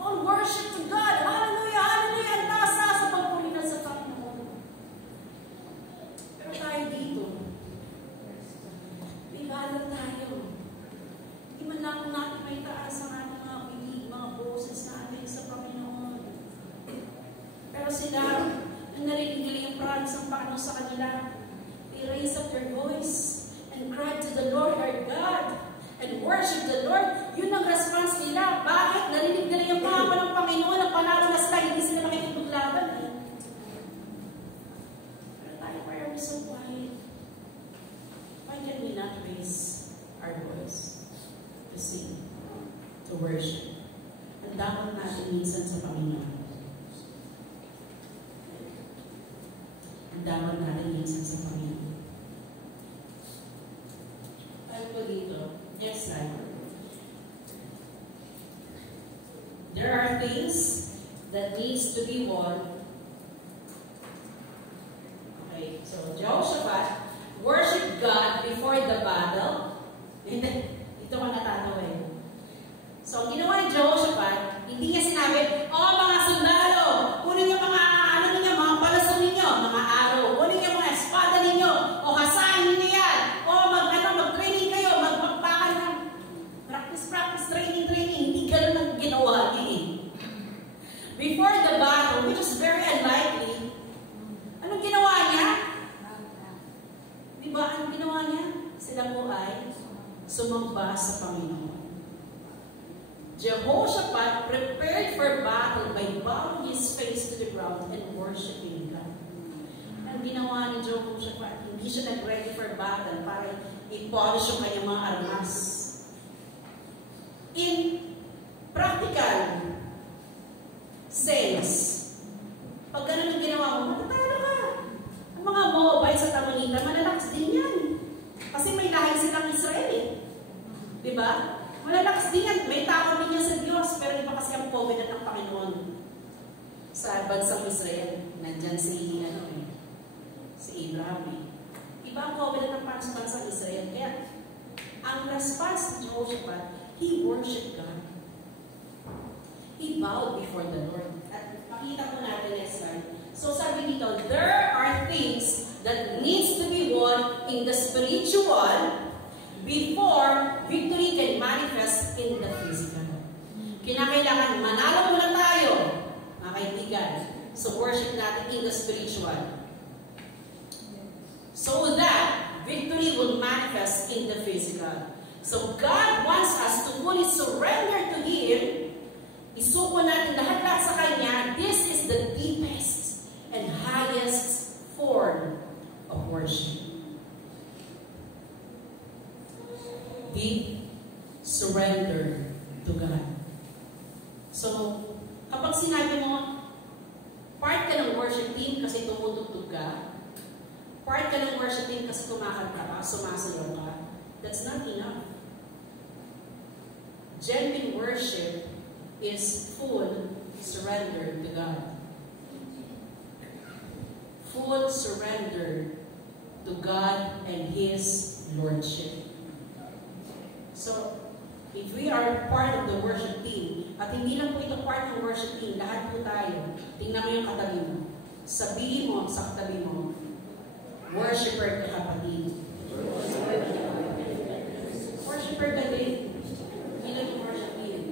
All worship to God. Hallelujah! Hallelujah! Ang taas-taas sa pagpulinan sa Panginoon. Pero tayo dito, bigala tayo. Hindi man lang kung natin may taas ang ating mga pilig, mga boses natin sa Panginoon. Pero sila, nang narinig nila yung promise ng Panginoon sa kanila, they raised up their voice and cried to the Lord our God and worship the Lord. Yun ang response nila. Bakit? Narinig nila yung pangako ng Panginoon na panalo na sila, hindi sila nakikipaglaban eh. Pero tayo, why are we so quiet? Why can we not raise our voice to sing, to worship? Ang dapat natin minsan sa Panginoon. dapat natin minsan sa Panginoon. Ano po dito? Next slide. There are things that needs to be won. Okay, so Jehoshaphat worship God before the battle. Ito ko natatawa eh. So, ang ginawa ni Jehoshaphat, hindi niya sinabi, mga sundalo, kunin niyo mga mga palaso ninyo, mga araw, kunin niyo mga espada ninyo, o hasahin ninyo yan, o mag-training kayo, magpagpakan ng practice, training, hindi ganun ang ginawa niya eh. Before the battle, which is very unlikely, anong ginawa niya? Diba, anong ginawa niya? Sila po ay sumamba sa Panginoon. Jehoshaphat prepared for battle by bowing his face to the ground and worshiping God. Ang ginawa ni Jehoshaphat, hindi siya nag-ready for battle para i-polish yung kanyang mga armas. In practical sense, pag ganun ang ginawa mo, matatalo ka. Ang mga Moabite sa Tamanita, malalakas din yan. Kasi may lahi silang Israel. Diba? Malalakas din yan. May takot din yan sa Diyos. Pero iba kasi ang covenant ng Panginoon sa bansang Israel. Nandyan si Abraham eh. Iba ang covenant ng Panginoon sa bansang Israel. Kaya, ang response ni Jehoshaphat, he worshiped God. He bowed before the Lord. At makita po natin next slide. So sabi dito, there are things that needs to be won in the spiritual before victory can manifest in the physical. Kinakailangan manalo muna tayo, mga kaibigan, sa worship natin in the spiritual. So that victory will manifest in the physical. So God wants us to fully surrender to Him. Isuko natin lahat sa Kanya. This is the deepest and highest form of worship. Deep surrender to God. So, kapag sinabi mo, part ka ng worship team kasi tumutugtog ka, part ka ng worship team kasi kumakanta ka, sumasayaw ka, that's not enough. Genuine worship is full surrender to God. Full surrender to God and His Lordship. So, if we are part of the worship team, at hindi lang po ito part ng worship team, lahat po tayo, tingnan mo yung katabi mo. Sabihin mo sa katabi mo, worshiper ka kapatid. Worshiper ka din. Bilang yung worship team.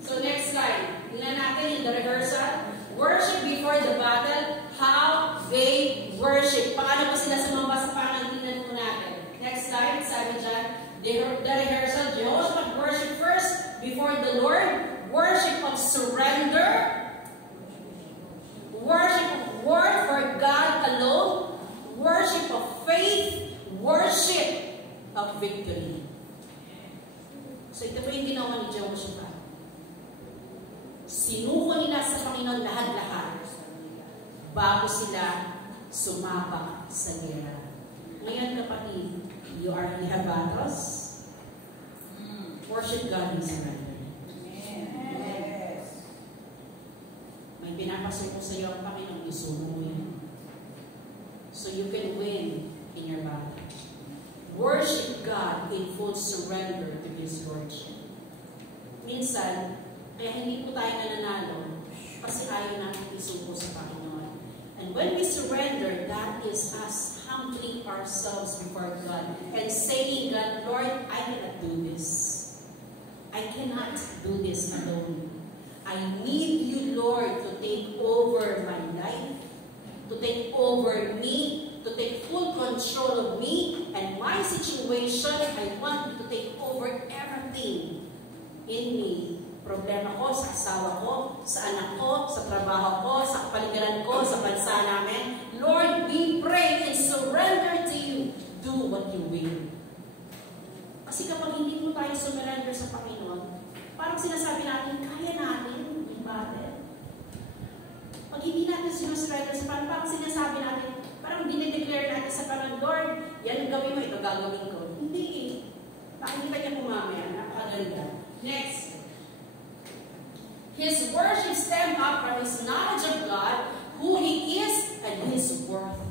So next slide. Tingnan natin in the rehearsal. Worship before the battle. How they worship. Paano pa sila sumamba sa Panginoon? Tingnan po natin. Next slide. Sabi dyan, the rehearsal. Jehoshaphat worship first before the Lord. Worship of surrender. Worship of word for God alone. Worship of faith. Worship of victory. So ito po yung ginawa ni Jehoshaphat. Sinuko nila sa Panginoon lahat-lahat bago sila sumapa sa gera. Ngayon kapatid, you have battles. Worship God in surrender. Yes. May pinapasay ko sa iyo ang Panginoon, isumo mo yan. So you can win in your battle. Worship God in full surrender to His Lordship. Minsan, kaya hindi po tayo nananalo kasi ayaw natin isuko sa Panginoon. And when we surrender, that is us humbling ourselves before God and saying, God, Lord, I cannot do this. I cannot do this alone. I need you, Lord, to take over my life, to take over me, to take full control of me and my situation. I want you to take over everything in me. Problema ko sa asawa ko, sa anak ko, sa trabaho ko, sa kapaligiran ko, sa bansa namin. Lord, we pray and surrender to you. Do what you will. Kasi kapag hindi mo tayo surrender sa Panginoon, parang sinasabi natin, kaya natin yung battle. Pag hindi natin sinusurrender sa Panginoon. Parang sinasabi natin, parang dinideclare natin sa Panginoon, Lord, yan gawin mo, ito gagawin ko. Hindi eh. Pakikita niya po mamaya. Napakaganda. Next. His worship stemmed up from his knowledge of God, who He is, and His worth.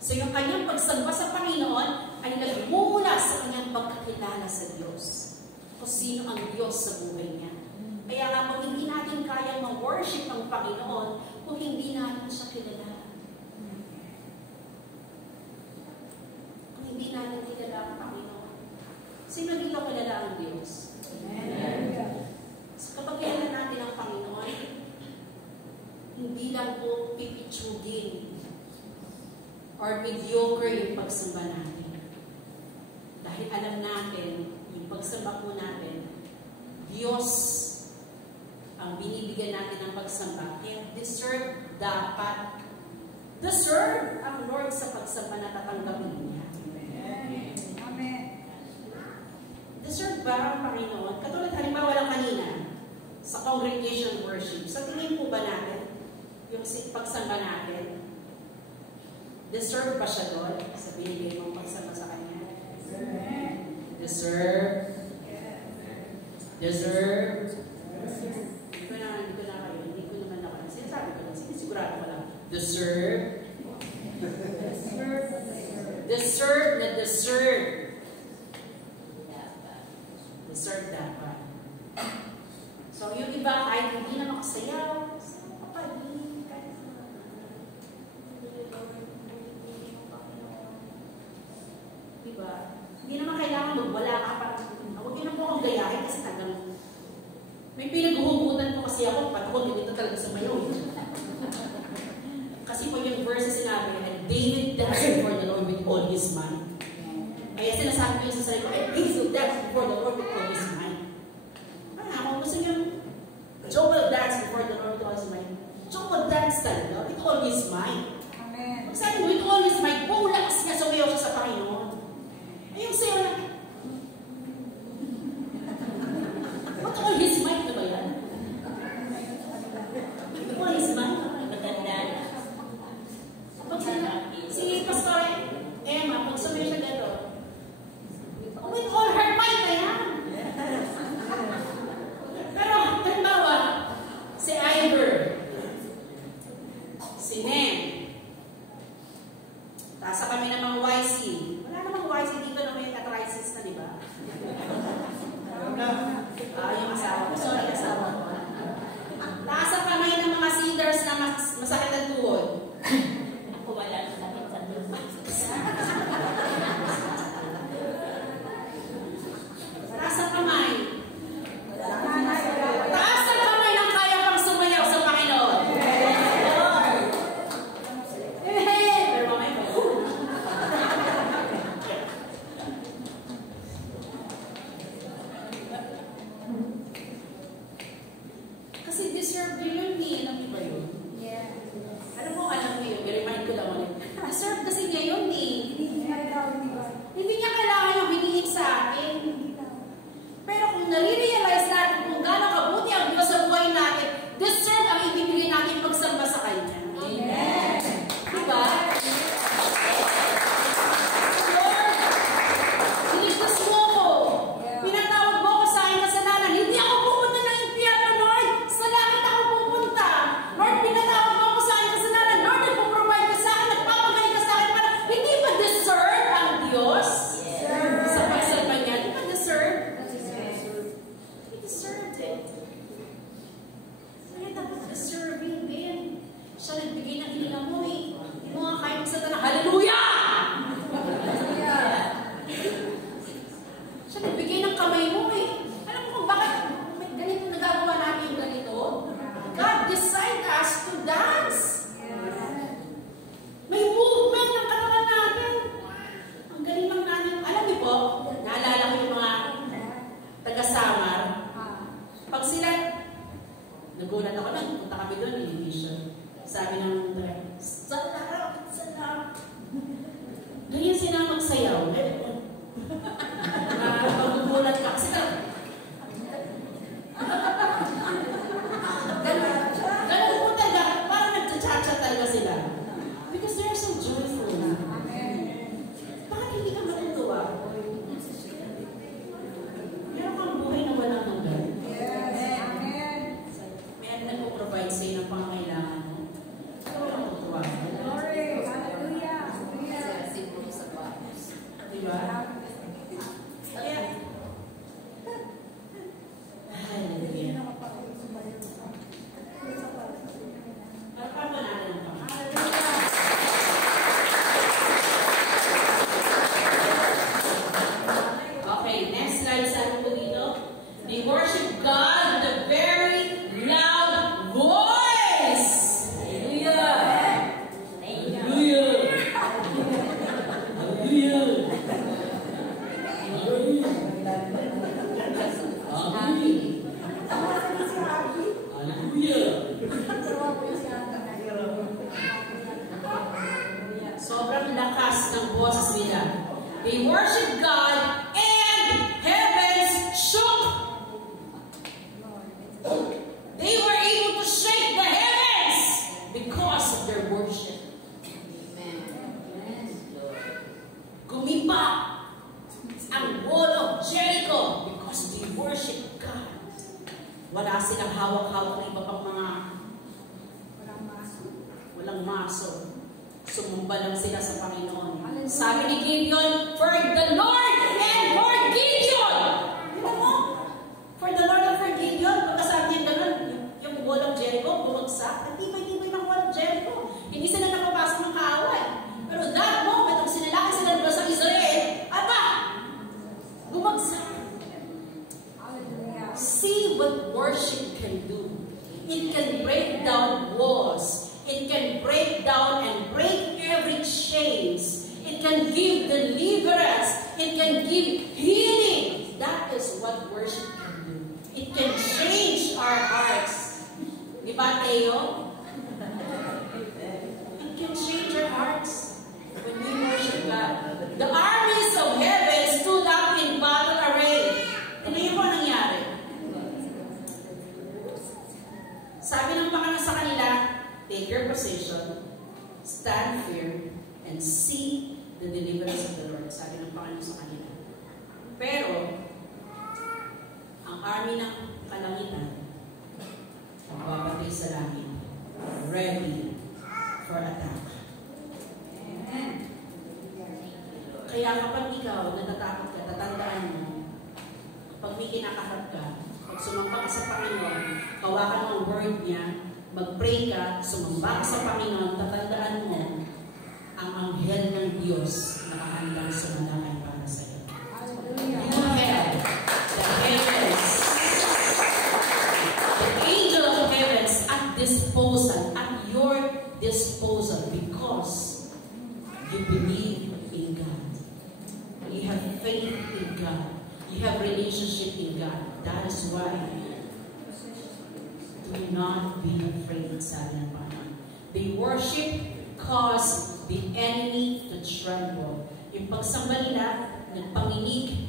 So yung kanyang pagsamba sa Panginoon ay nagmumula sa kanyang pagkakilala sa Diyos. Kung sino ang Diyos sa buhay niya. Kaya nga kung hindi natin kayang ma-worship ang Panginoon, kung hindi natin siya kilala. Kung hindi natin kilala ang Panginoon. Sino dito kilala ang Diyos? Amen. So kapag kilala natin ang Panginoon, hindi lang po pipitsugin or mediocre yung pagsamba natin. Dahil alam natin, yung pagsamba po natin, Diyos ang binibigyan natin ng pagsamba. And deserve ang Lord sa pagsamba na tatanggapin niya. Amen. Deserve ba ang Panginoon? Katulad halimbawa lang kanina, sa congregation worship, sa tingin po ba natin, yung pagsamba natin, deserve ba siya doon sa binigay mong pagsamba sa Kanya? Deserve. Hindi ko naman ako. Sinasabi ko lang, sinisigurado ko lang. Deserve na deserve. Deserve dapat. So, yung iba kahit hindi na makasayaw, diba? Hindi naman kailangan magwala ka para huwag yun na po akong gayahin kasi tagang may pinaghuhugutan po kasi ako pag ako dito talaga sa mayo. Kasi po yung verse sinabi, and David danced before the Lord with all his mind. Kaya sinasabi ko sa sarili ko, and David danced before the Lord with all his mind. Kung gusto niyo, Job will dance before the Lord with all his mind. Job will dance talaga with all his mind. Amen. Pag sabi mo, with all his mind, buong lakas niya sumayaw siya sa Panginoon. Ay, yung sayo na, what all his mind na ba yan? All his mind? Pag si Pastor Emma, pag sumayaw siya gano'n, with all her mind na yan. Pero, halimbawa, si Ivor, si Nem, tasa kami ng mga YC. Wala namang YC dito na may catrices na, di ba? Yung asawa ko. Sorry, asawa ko. Tasa kami ng mga singers na masakit ang tuhod. Ako wala sakit sa tuhod. Tasa kamay. Taas ang kamay ng kaya pang sumayaw sa Panginoon. Pero mamay ko. Kasi deserve yun ni alam niyo ba yun? Alam mo yun, i-remind ko lang ulit. Deserve kasi niya yun eh. Hindi niya kailangan yung hinihin sa atin. Pero kung nare-realize natin kung gano'ng kabuti ang Diyos sa buhay natin, deserve ang ibibigay natin pagsamba sa Kanya. Amen. Diba? Lord, niligtas mo ako. Pinatawad mo ako sa aking kasalanan. Hindi ako pupunta ng impyerno, Lord. Sa langit ako pupunta. Lord, pinatawad mo ako sa aking kasalanan. Lord, nagpo-provide ka sa akin. Nagpapagaling ka sa akin. Para hindi ba deserve ang Diyos? Sa pagsamba niya, hindi ba deserve? worshiped God and heavens shook. They were able to shake the heavens because of their worship. Gumiba ang wall of Jericho because they worship God. Wala silang hawak-hawak na iba pang mga walang maso. Sumumba lang sila sa Panginoon. Sabi ni Gideon, for the Lord and for Gideon. Diba mo? For the Lord and for Gideon. Pagkasabi niya ganun, yung wall of Jericho, bumagsak. At tibay-tibay ng wall of Jericho. Hindi sila nakapasok ng kaaway. Pero that moment, kung sinalaki sila diba sa Israel, aba, bumagsak. See what worship can do. It can break down walls. It can break down and break every chains. It can give deliverance. It can give healing. That is what worship can do. It can change our hearts. Di ba, Teo? It can change our hearts when we worship God. The armies of heaven stood up in battle array. Ano yung po nangyari? Sabi ng Panginoon sa kanila, take your position, stand firm, and see the deliverance of the Lord. Sabi ng Panginoon sa kanila. Pero, ang army ng kalangitan, magbabatay sa langit, ready for attack. Amen. Kaya kapag ikaw natatakot ka, tatandaan mo, pag may kinakaharap ka, pag sumamba ka sa Panginoon, kawakan mo ang word niya, mag-pray ka, sumamba ka sa Panginoon, tatandaan mo, ang anghel ng Diyos nakahandang sumalakay para sa iyo. You have the heavens, the angel of heavens at disposal, at your disposal, because you believe in God. You have faith in God. You have relationship in God. That is why do not be afraid, sabi ng Panginoon. The worship caused the enemy to tremble. Yung pagsamba nila, nagpanginig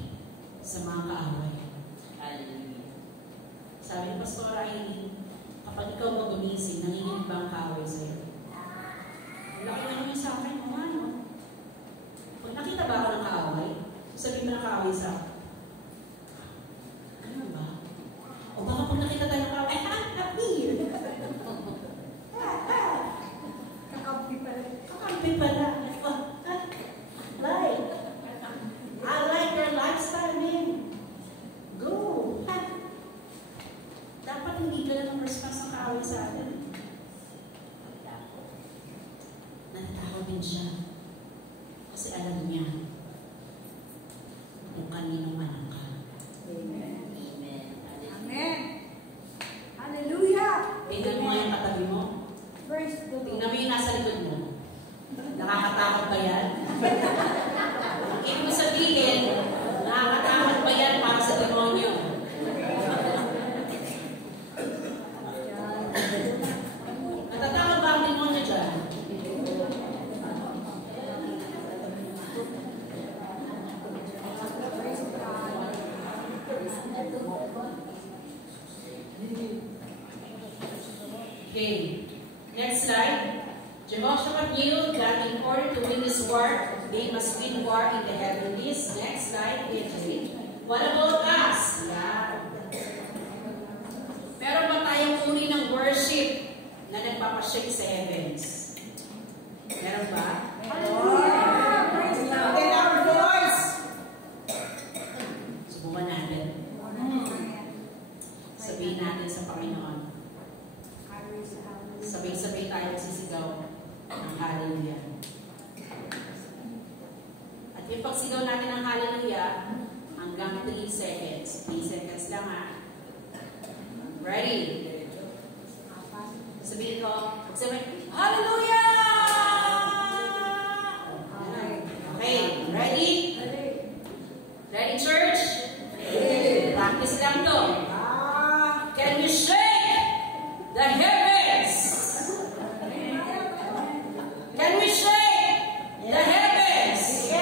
sa mga kaaway. Sabi ni Pastor Aileen, kapag ikaw magumising, nanginginig ba ang kaaway sa'yo? Laki na naman sa akin, ano? Pag nakita ba ako ng kaaway, sabihin mo ng kaaway sa akin, ano ba? O baka kung nakita tayo ng kaaway, happy! Kakampi pala. Kakampi pala. Like, I like your lifestyle, man. Go! Dapat hindi ka lang ng response ng kaaway sa atin. Natatakot din siya. Kasi alam niya kung kaninong anak ka. Amen. Amen. Hallelujah. Tingnan mo nga yung katabi mo. Praise the Lord. Tingnan mo yung nasa likod mo. Nakakatakot ba yan? Ang ibig mo sabihin, nakakatakot ba yan para sa demonyo? Natatakot ba ang demonyo dyan? Okay, next slide. Jehoshaphat knew that in order to win this war, they must win war in the heavenlies. Next slide, please. What about us? Yeah. Meron ba tayong uri ng worship na nagpapashake sa heavens? Meron ba? Hallelujah. Praise the Lord. In our voice. Subukan natin. Sabihin natin sa Panginoon. Sabay-sabay tayo sisigaw ng hallelujah. At yung pagsigaw natin ng hallelujah, hanggang 3 seconds. 3 seconds lang, ha? Ready? Sabihin ko, sabihin, hallelujah! Okay, ready? Ready, church? Practice lang to. Can you shake the heavens? Can we shake the heavens?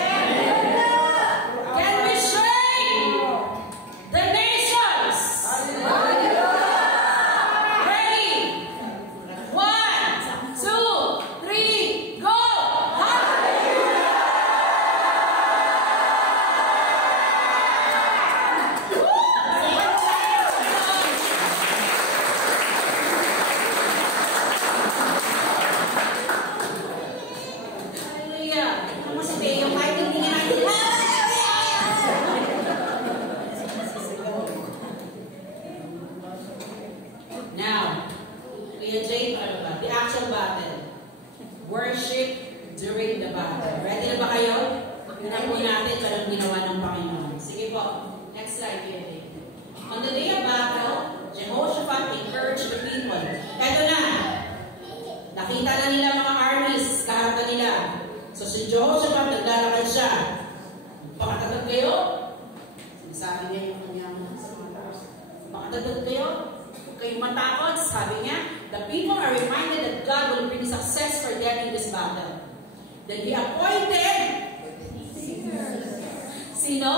Magdadal kayo. Huwag kayong matakot. Sabi niya, the people are reminded that God will bring success for them in this battle. Then He appointed sino?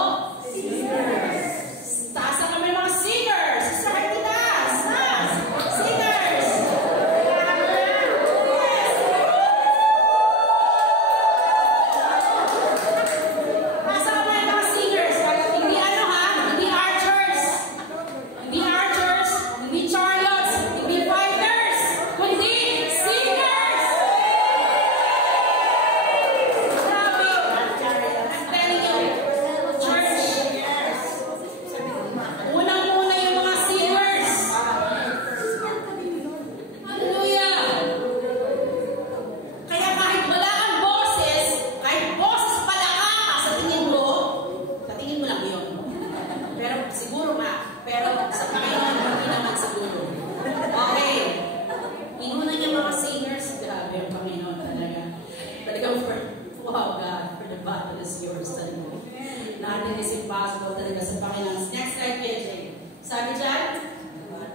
Singers. Taas na kami mga singers. Sister Heidi, taas. Taas. Singers. Taas na kami mga singers. Hindi ano ha? Hindi archers. Hindi archers. Hindi chariots. Hindi fighters. Kundi singers. Grabe. I'm telling you. Church. Unang-una yung mga singers. Hallelujah. Kaya kahit wala kang boses, kahit boses pala ka sa tingin mo lang yun. Pero siguro pero sa Panginoon, hindi naman siguro. Okay. Inuna niya mga singers, grabe ang Panginoon talaga. Talagang wow God, for the battle is yours. Nothing is impossible talaga sa Panginoon. Next slide, PJ. Sabi dyan,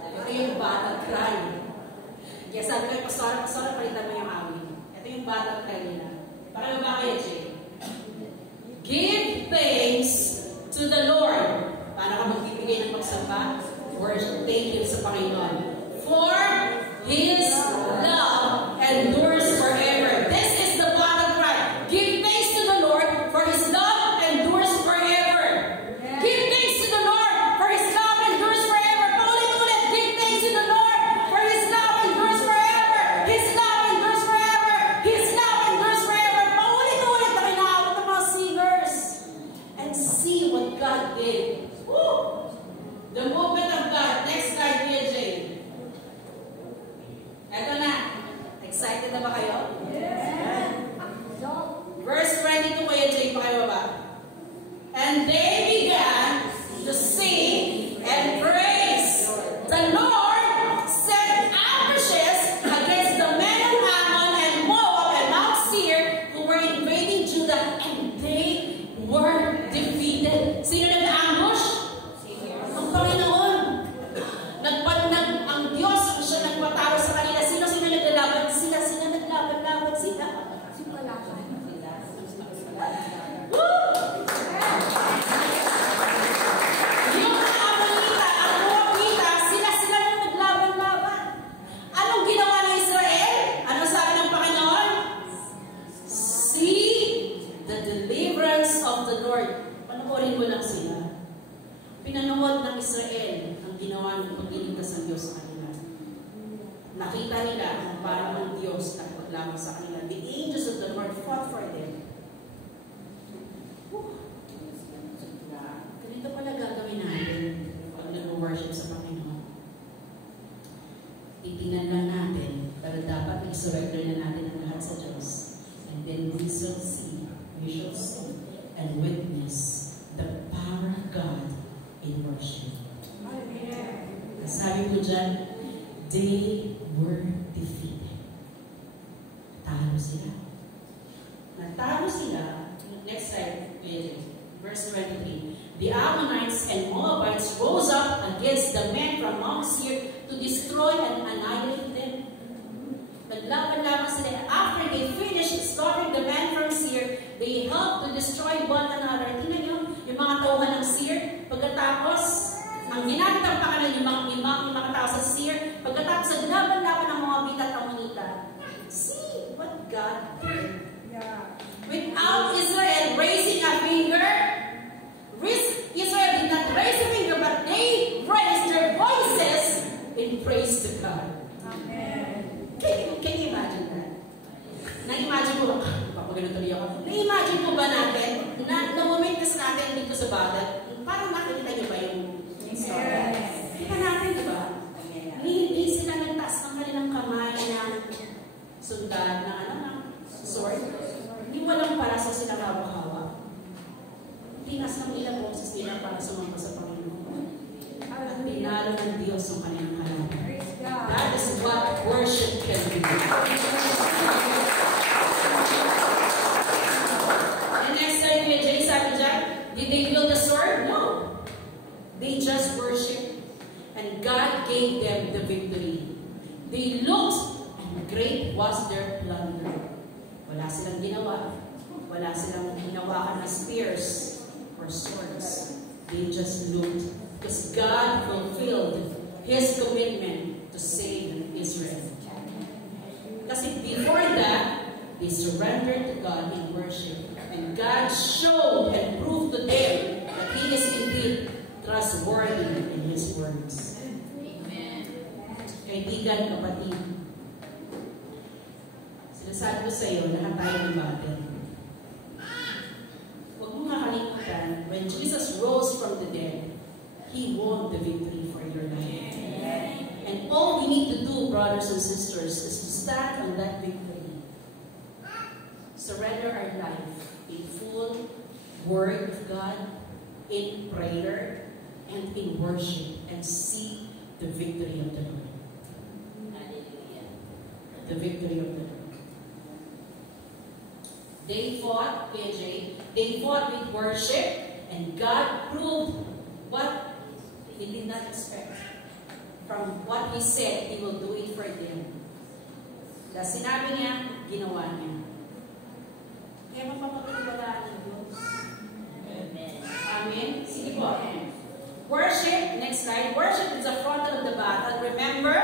ito yung battle cry. Kaya sabi ko, pastora, palitan mo yung awin. Ito yung battle cry nila. Pakala ba kayo, PJ? Give thanks to the Lord. Paano ka magbibigay ng pagsamba? Worship, thank you sa Panginoon. For His love endures forever. This is the battle cry. Give thanks to the Lord, for His love endures forever. Give thanks to the Lord, for His love endures forever. Paulit-ulit, give thanks to the Lord, for His love endures forever. His love endures forever. His love endures forever. Paulit-ulit na kinaawat ng mga singers. And see what God did. Woo! The movement of God. Next slide, PJ. Eto na. Excited na ba kayo? Yes. Verse 22 kayo, Jay, pakibaba. And they began to sing and praise. The Lord set ambushes against the men of Ammon and Moab and Mount Seir who were invading Judah, and they were defeated. Sino nag-ambush? Ang Panginoon. Ang Diyos ang siya nagpatalo sa kanila. Sino naglalaban? Sila naglaban-laban sila. Woo! Yung Amalita, ang Moabita, sila nang naglaban-laban. Anong ginawa ng Israel? Anong sabi ng Panginoon? See the deliverance of the Lord. Panoorin mo lang sila. Pinanood ng Israel ang ginawa ng pagliligtas ng Diyos sa kanila. Nakita nila kung paano ang Diyos nagpaglaban sa kanila. The angels of the Lord fought for them. Ganito pala gagawin natin pag nag-worship sa Panginoon. Titingnan lang natin, pero dapat i-surrender na natin ang lahat sa Diyos. And then we shall see, and witness the power of God in worship. Sabi ko dyan, they were defeated. Natalo sila. Next slide, verse 23. The Ammonites and Moabites rose up against the men from Mount Seir to destroy and annihilate them. Naglaban-laban sila. After they finished slaughtering the men from Seir, they helped to destroy one another. Tingnan nyo, yung mga tauhan ng Seir, pagkatapos, ang ginamit ang Panginoon yung mga tao sa Seir, pagkatapos naglaban-laban ng mga Moabita at Ammonita. See what God did. Without Israel raising a finger, Israel did not raise a finger, but they raised their voices in praise to God. Amen. Can you imagine that? Na-imagine ko, papaganotuloy ako. Na-imagine ko ba natin, na-witness natin dito sa battle, parang nakikita niyo ba yung story? Kita natin, di ba? Hindi sila nagtaas ng kanilang kamay na sundan na sword. Hindi walang para sa silang hawak-hawak. Tinas ng ilang boses nila para sumamba sa Panginoon. At tinalo ng Diyos ang kanilang halaman. That is what worship can be. And next time, Jay, sabi dyan, did they wield the sword? No. They just worship. And and God gave them the victory. They looked, and great was their plunder. Wala silang ginawa. Wala silang hinawakan na spears or swords. They just looked, because God fulfilled His commitment to save Israel. Kasi before that, they surrendered to God in worship. And God showed and proved to them that He is indeed trustworthy in His words. Amen. Kaibigan, kapatid, sinasabi ko sa iyo, lahat tayo ng battle. Huwag mo makalimutan, when Jesus rose from the dead, He won the victory for your life. And all we need to do, brothers and sisters, is to stand on that victory. Surrender our life in full word of God, in prayer, and in worship, and see the victory of the Lord. Hallelujah. The victory of the Lord. They fought, KJ, they fought with worship, and God proved what He did not expect. From what He said, He will do it for them. Dahil sinabi niya, ginawa niya. Kaya mapapagpapagalaan ng Diyos. Amen. Amen. Sige po. Worship, next slide. Worship is the front of the battle. Remember,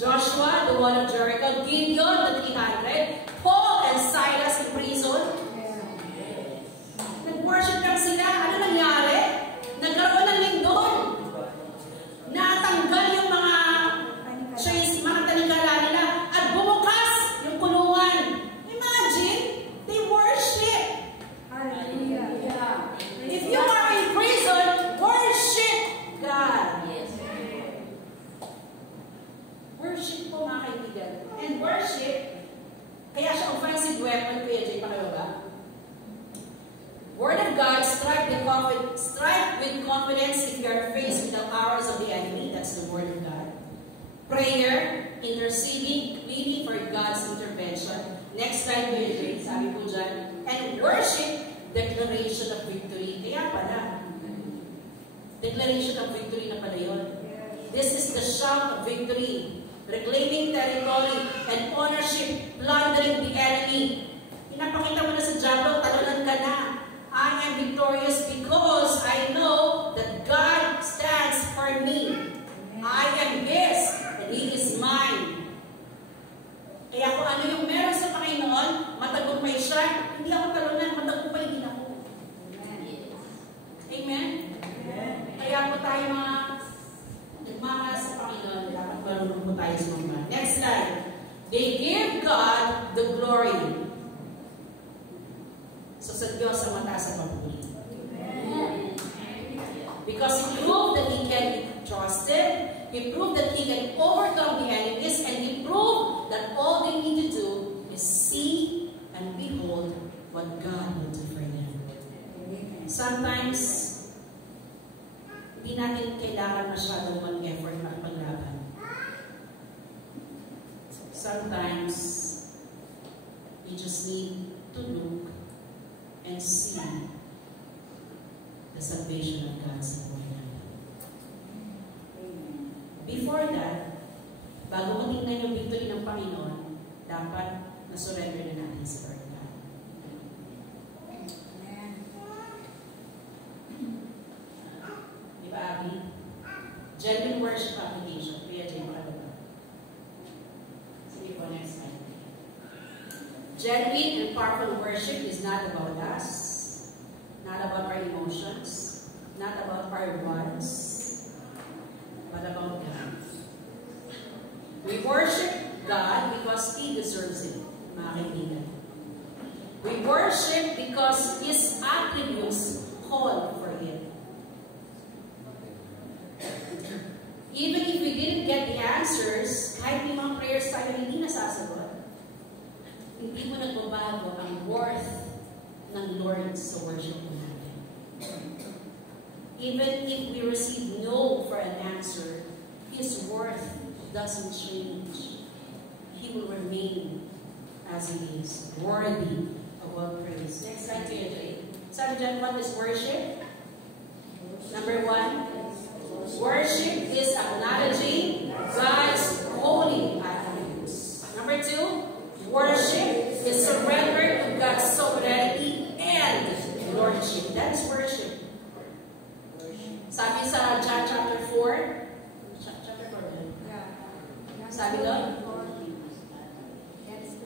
Joshua, the wall of Jericho, Gideon, the 300, Paul and Silas in prison. Nag-worship lang sila. Ano nangyari? Nagkaroon ng lindol. Natanggal yung mga chains, mga talikala nila, at bumukas yung kulungan. Imagine, they worship. Hallelujah. If you are in prison, worship God. Yes. Worship po, mga kaibigan. And worship, kaya siya offensive weapon, Kuya Jay, pakalaga. Word of God, strike with confidence if you are faced with the powers of the enemy. That's the Word of God. Prayer, interceding, pleading for God's intervention. Next slide, Kuya Jay, sabi po dyan. And worship, declaration of victory. Kaya pala, declaration of victory na pala yun. This is the shout of victory. Reclaiming territory and ownership, plundering the enemy. Pinapakita mo na sa Diablo, talunan ka na. I am victorious because I know that God stands for me. I am His and He is mine. Kaya kung ano yung meron sa Panginoon, matagumpay siya, hindi ako talunan, matagumpay din ako. Amen? Kaya po tayo mga nagmamahal sa Panginoon, dapat marunong po tayo sa mga. Next slide. They give God the glory. So sa Diyos ang mataas ang papuri. Because He proved that He can be trusted, He proved that He can overcome the enemies, and He proved that all they need to do is see and behold what God will do for them. Sometimes, hindi natin kailangan masyadong mag-effort makipaglaban. Sometimes, you just need to look and see the salvation of God sa buhay natin. Before that, bago matingnan yung victory ng Panginoon, dapat na-surrender na natin sa Lord God. Di ba, Abby? Genuine worship application. Kuya Jay, makalaga. Sige po, next time. Genuine and powerful worship is not about us, not about our emotions, not about our wants, but about God. We worship God because He deserves it, mga kaibigan. We worship because His attributes call for it. Even if we didn't get the answers, kahit may mga prayers tayo hindi nasasagot, hindi mo nagbabago ang worth ng Lord sa worship natin. Even if we receive no for an answer, His worth doesn't change. He will remain as He is, worthy of all praise. Next slide, Jay. Sabi dyan, what is worship? Number 1, worship is a Sabi sa John chapter 4, chapter 4, sabi doon,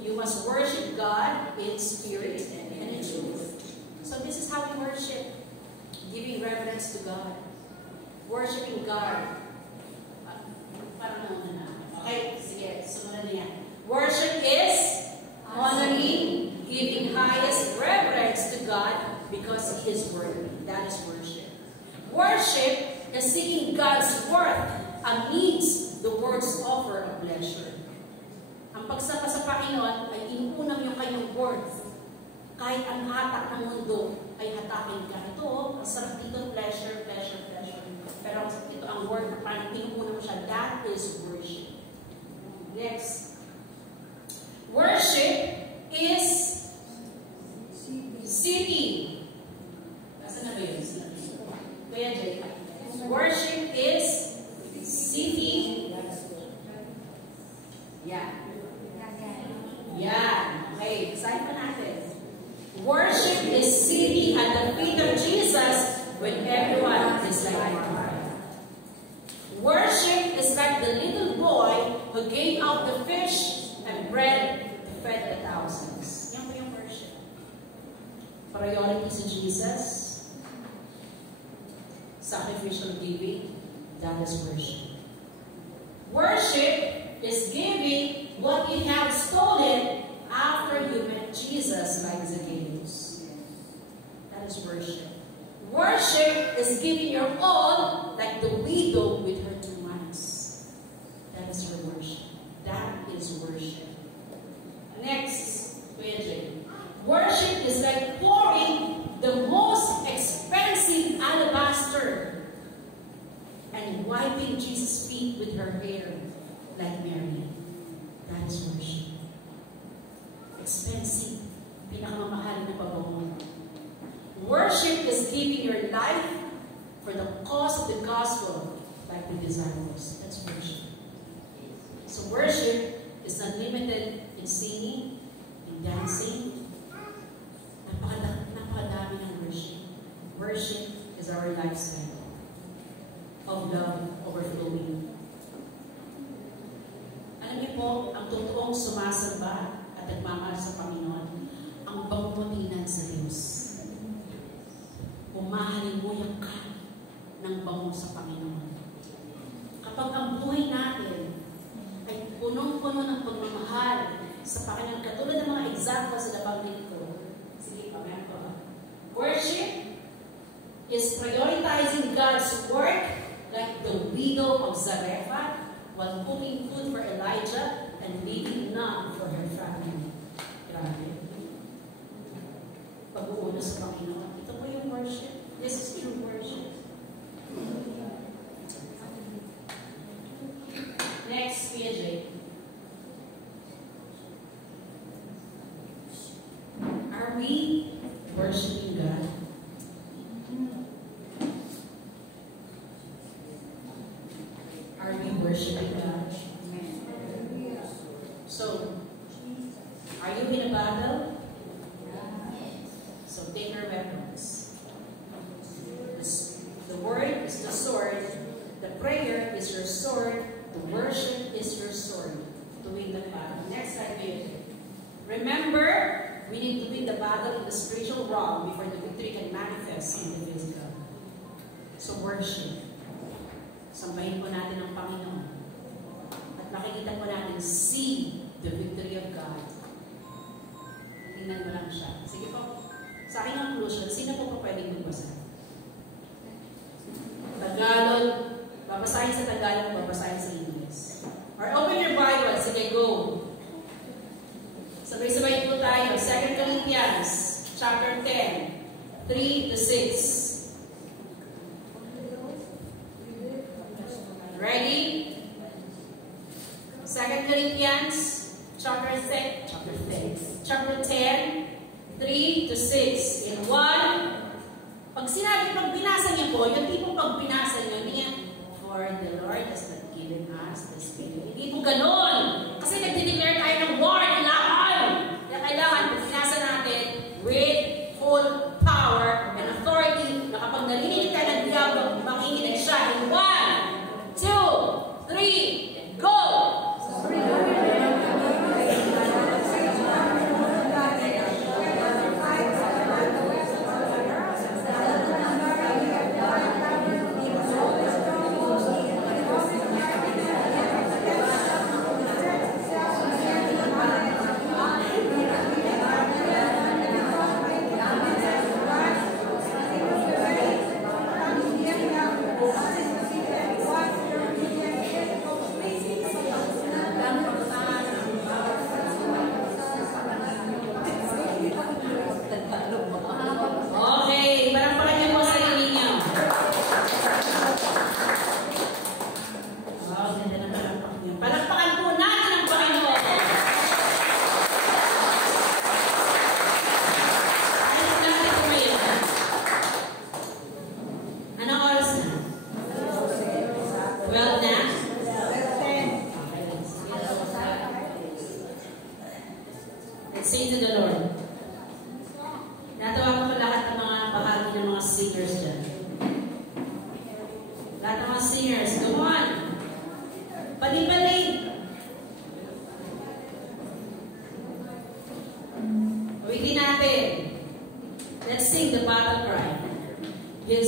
you must worship God in spirit and in truth. So this is how we worship. Giving reverence to God. Worshiping God. Parang na. Okay, sige. Sumunod na yan. Worship is honoring, giving highest reverence to God because He is worthy. That is worship. Worship is seeking God's worth amidst the world's offer of pleasure. Ang pagsapa sa Panginoon ay inuunang yung kanyang worth. Kahit ang hatak ng mundo ay hatakin ka. Ito, ang sarap dito, pleasure, pleasure, pleasure. Pero ito ang word na parang inuunang mo siya. That is worship. Next. Worship is seeking. Nasaan na ba yun? Kaya Jay. Worship is seeking. Yeah. Yeah. Okay. Saan pa natin? Worship is sitting at the feet of Jesus when everyone is like worship is like the little boy who gave out the fish and bread to feed the thousands. Yan po yung worship. Priority sa Jesus. Sacrificial giving. That is worship. Worship is giving what you have stolen after you met Jesus like Zacchaeus. That is worship. Worship is giving your all like the widow with her 2 mites. That is your worship. That is worship. Next, worship is like pouring the most expensive alabaster and wiping Jesus' feet with her hair like Mary. That is worship. Expensive. Pinakamamahal na pabango. Worship is giving your life for the cause of the gospel like the disciples. That's worship. So worship is not limited in singing, in dancing. Napakadami ng worship. Worship is our lifestyle of love overflowing. Alam niyo po, ang totoong sumasamba at nagmamahal sa Panginoon, ang bangutinan sa Diyos. Umahalimuyak ka ng bango sa Panginoon. Kapag ang buhay natin ay punong-puno ng pagmamahal sa Panginoon, katulad ng mga examples na nabanggit ko. Sige, pamaya ko. Worship is prioritizing God's work like the widow of Zarephath while cooking food for Elijah and leaving none for her family. Grabe. Pag-uuna sa Panginoon. Ito po yung worship. This is true worship. Next, PJ. Are we worshiping God? Are we worshiping God? So, are you in a battle? So take your weapons. The word is the sword. The prayer is your sword. The worship is your sword to win the battle. Next slide, please. Remember, we need to win the battle in the spiritual realm before the victory can manifest in the physical. So worship. Sambahin po natin ang Panginoon. At makikita po natin, see the victory of God. Tingnan mo lang siya. Sige po. Sa aking conclusion, sino po pa pwedeng magbasa? Tagalog. Babasahin sa Tagalog, babasahin sa English. Or open your Bible. Sige, go. Sabay-sabay po tayo. 2 Corinthians, chapter 10, 3 to 6. Ready? 2 Corinthians, chapter 10, 3 to 6. In 1, pag binasa niyo po, yung tipong pag binasa niyo, niya, for the Lord has not given us the Spirit. Hindi po ganun. Kasi nag-declare tayo ng war, kailangan. Kaya kailangan, binasa natin with full power and authority na kapag narinig tayo ng Diablo, manginginig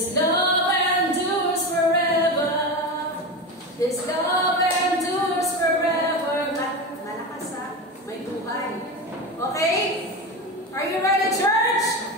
His love endures forever. His love endures forever. Malakas ha? May buhay. Okay? Are you ready, church?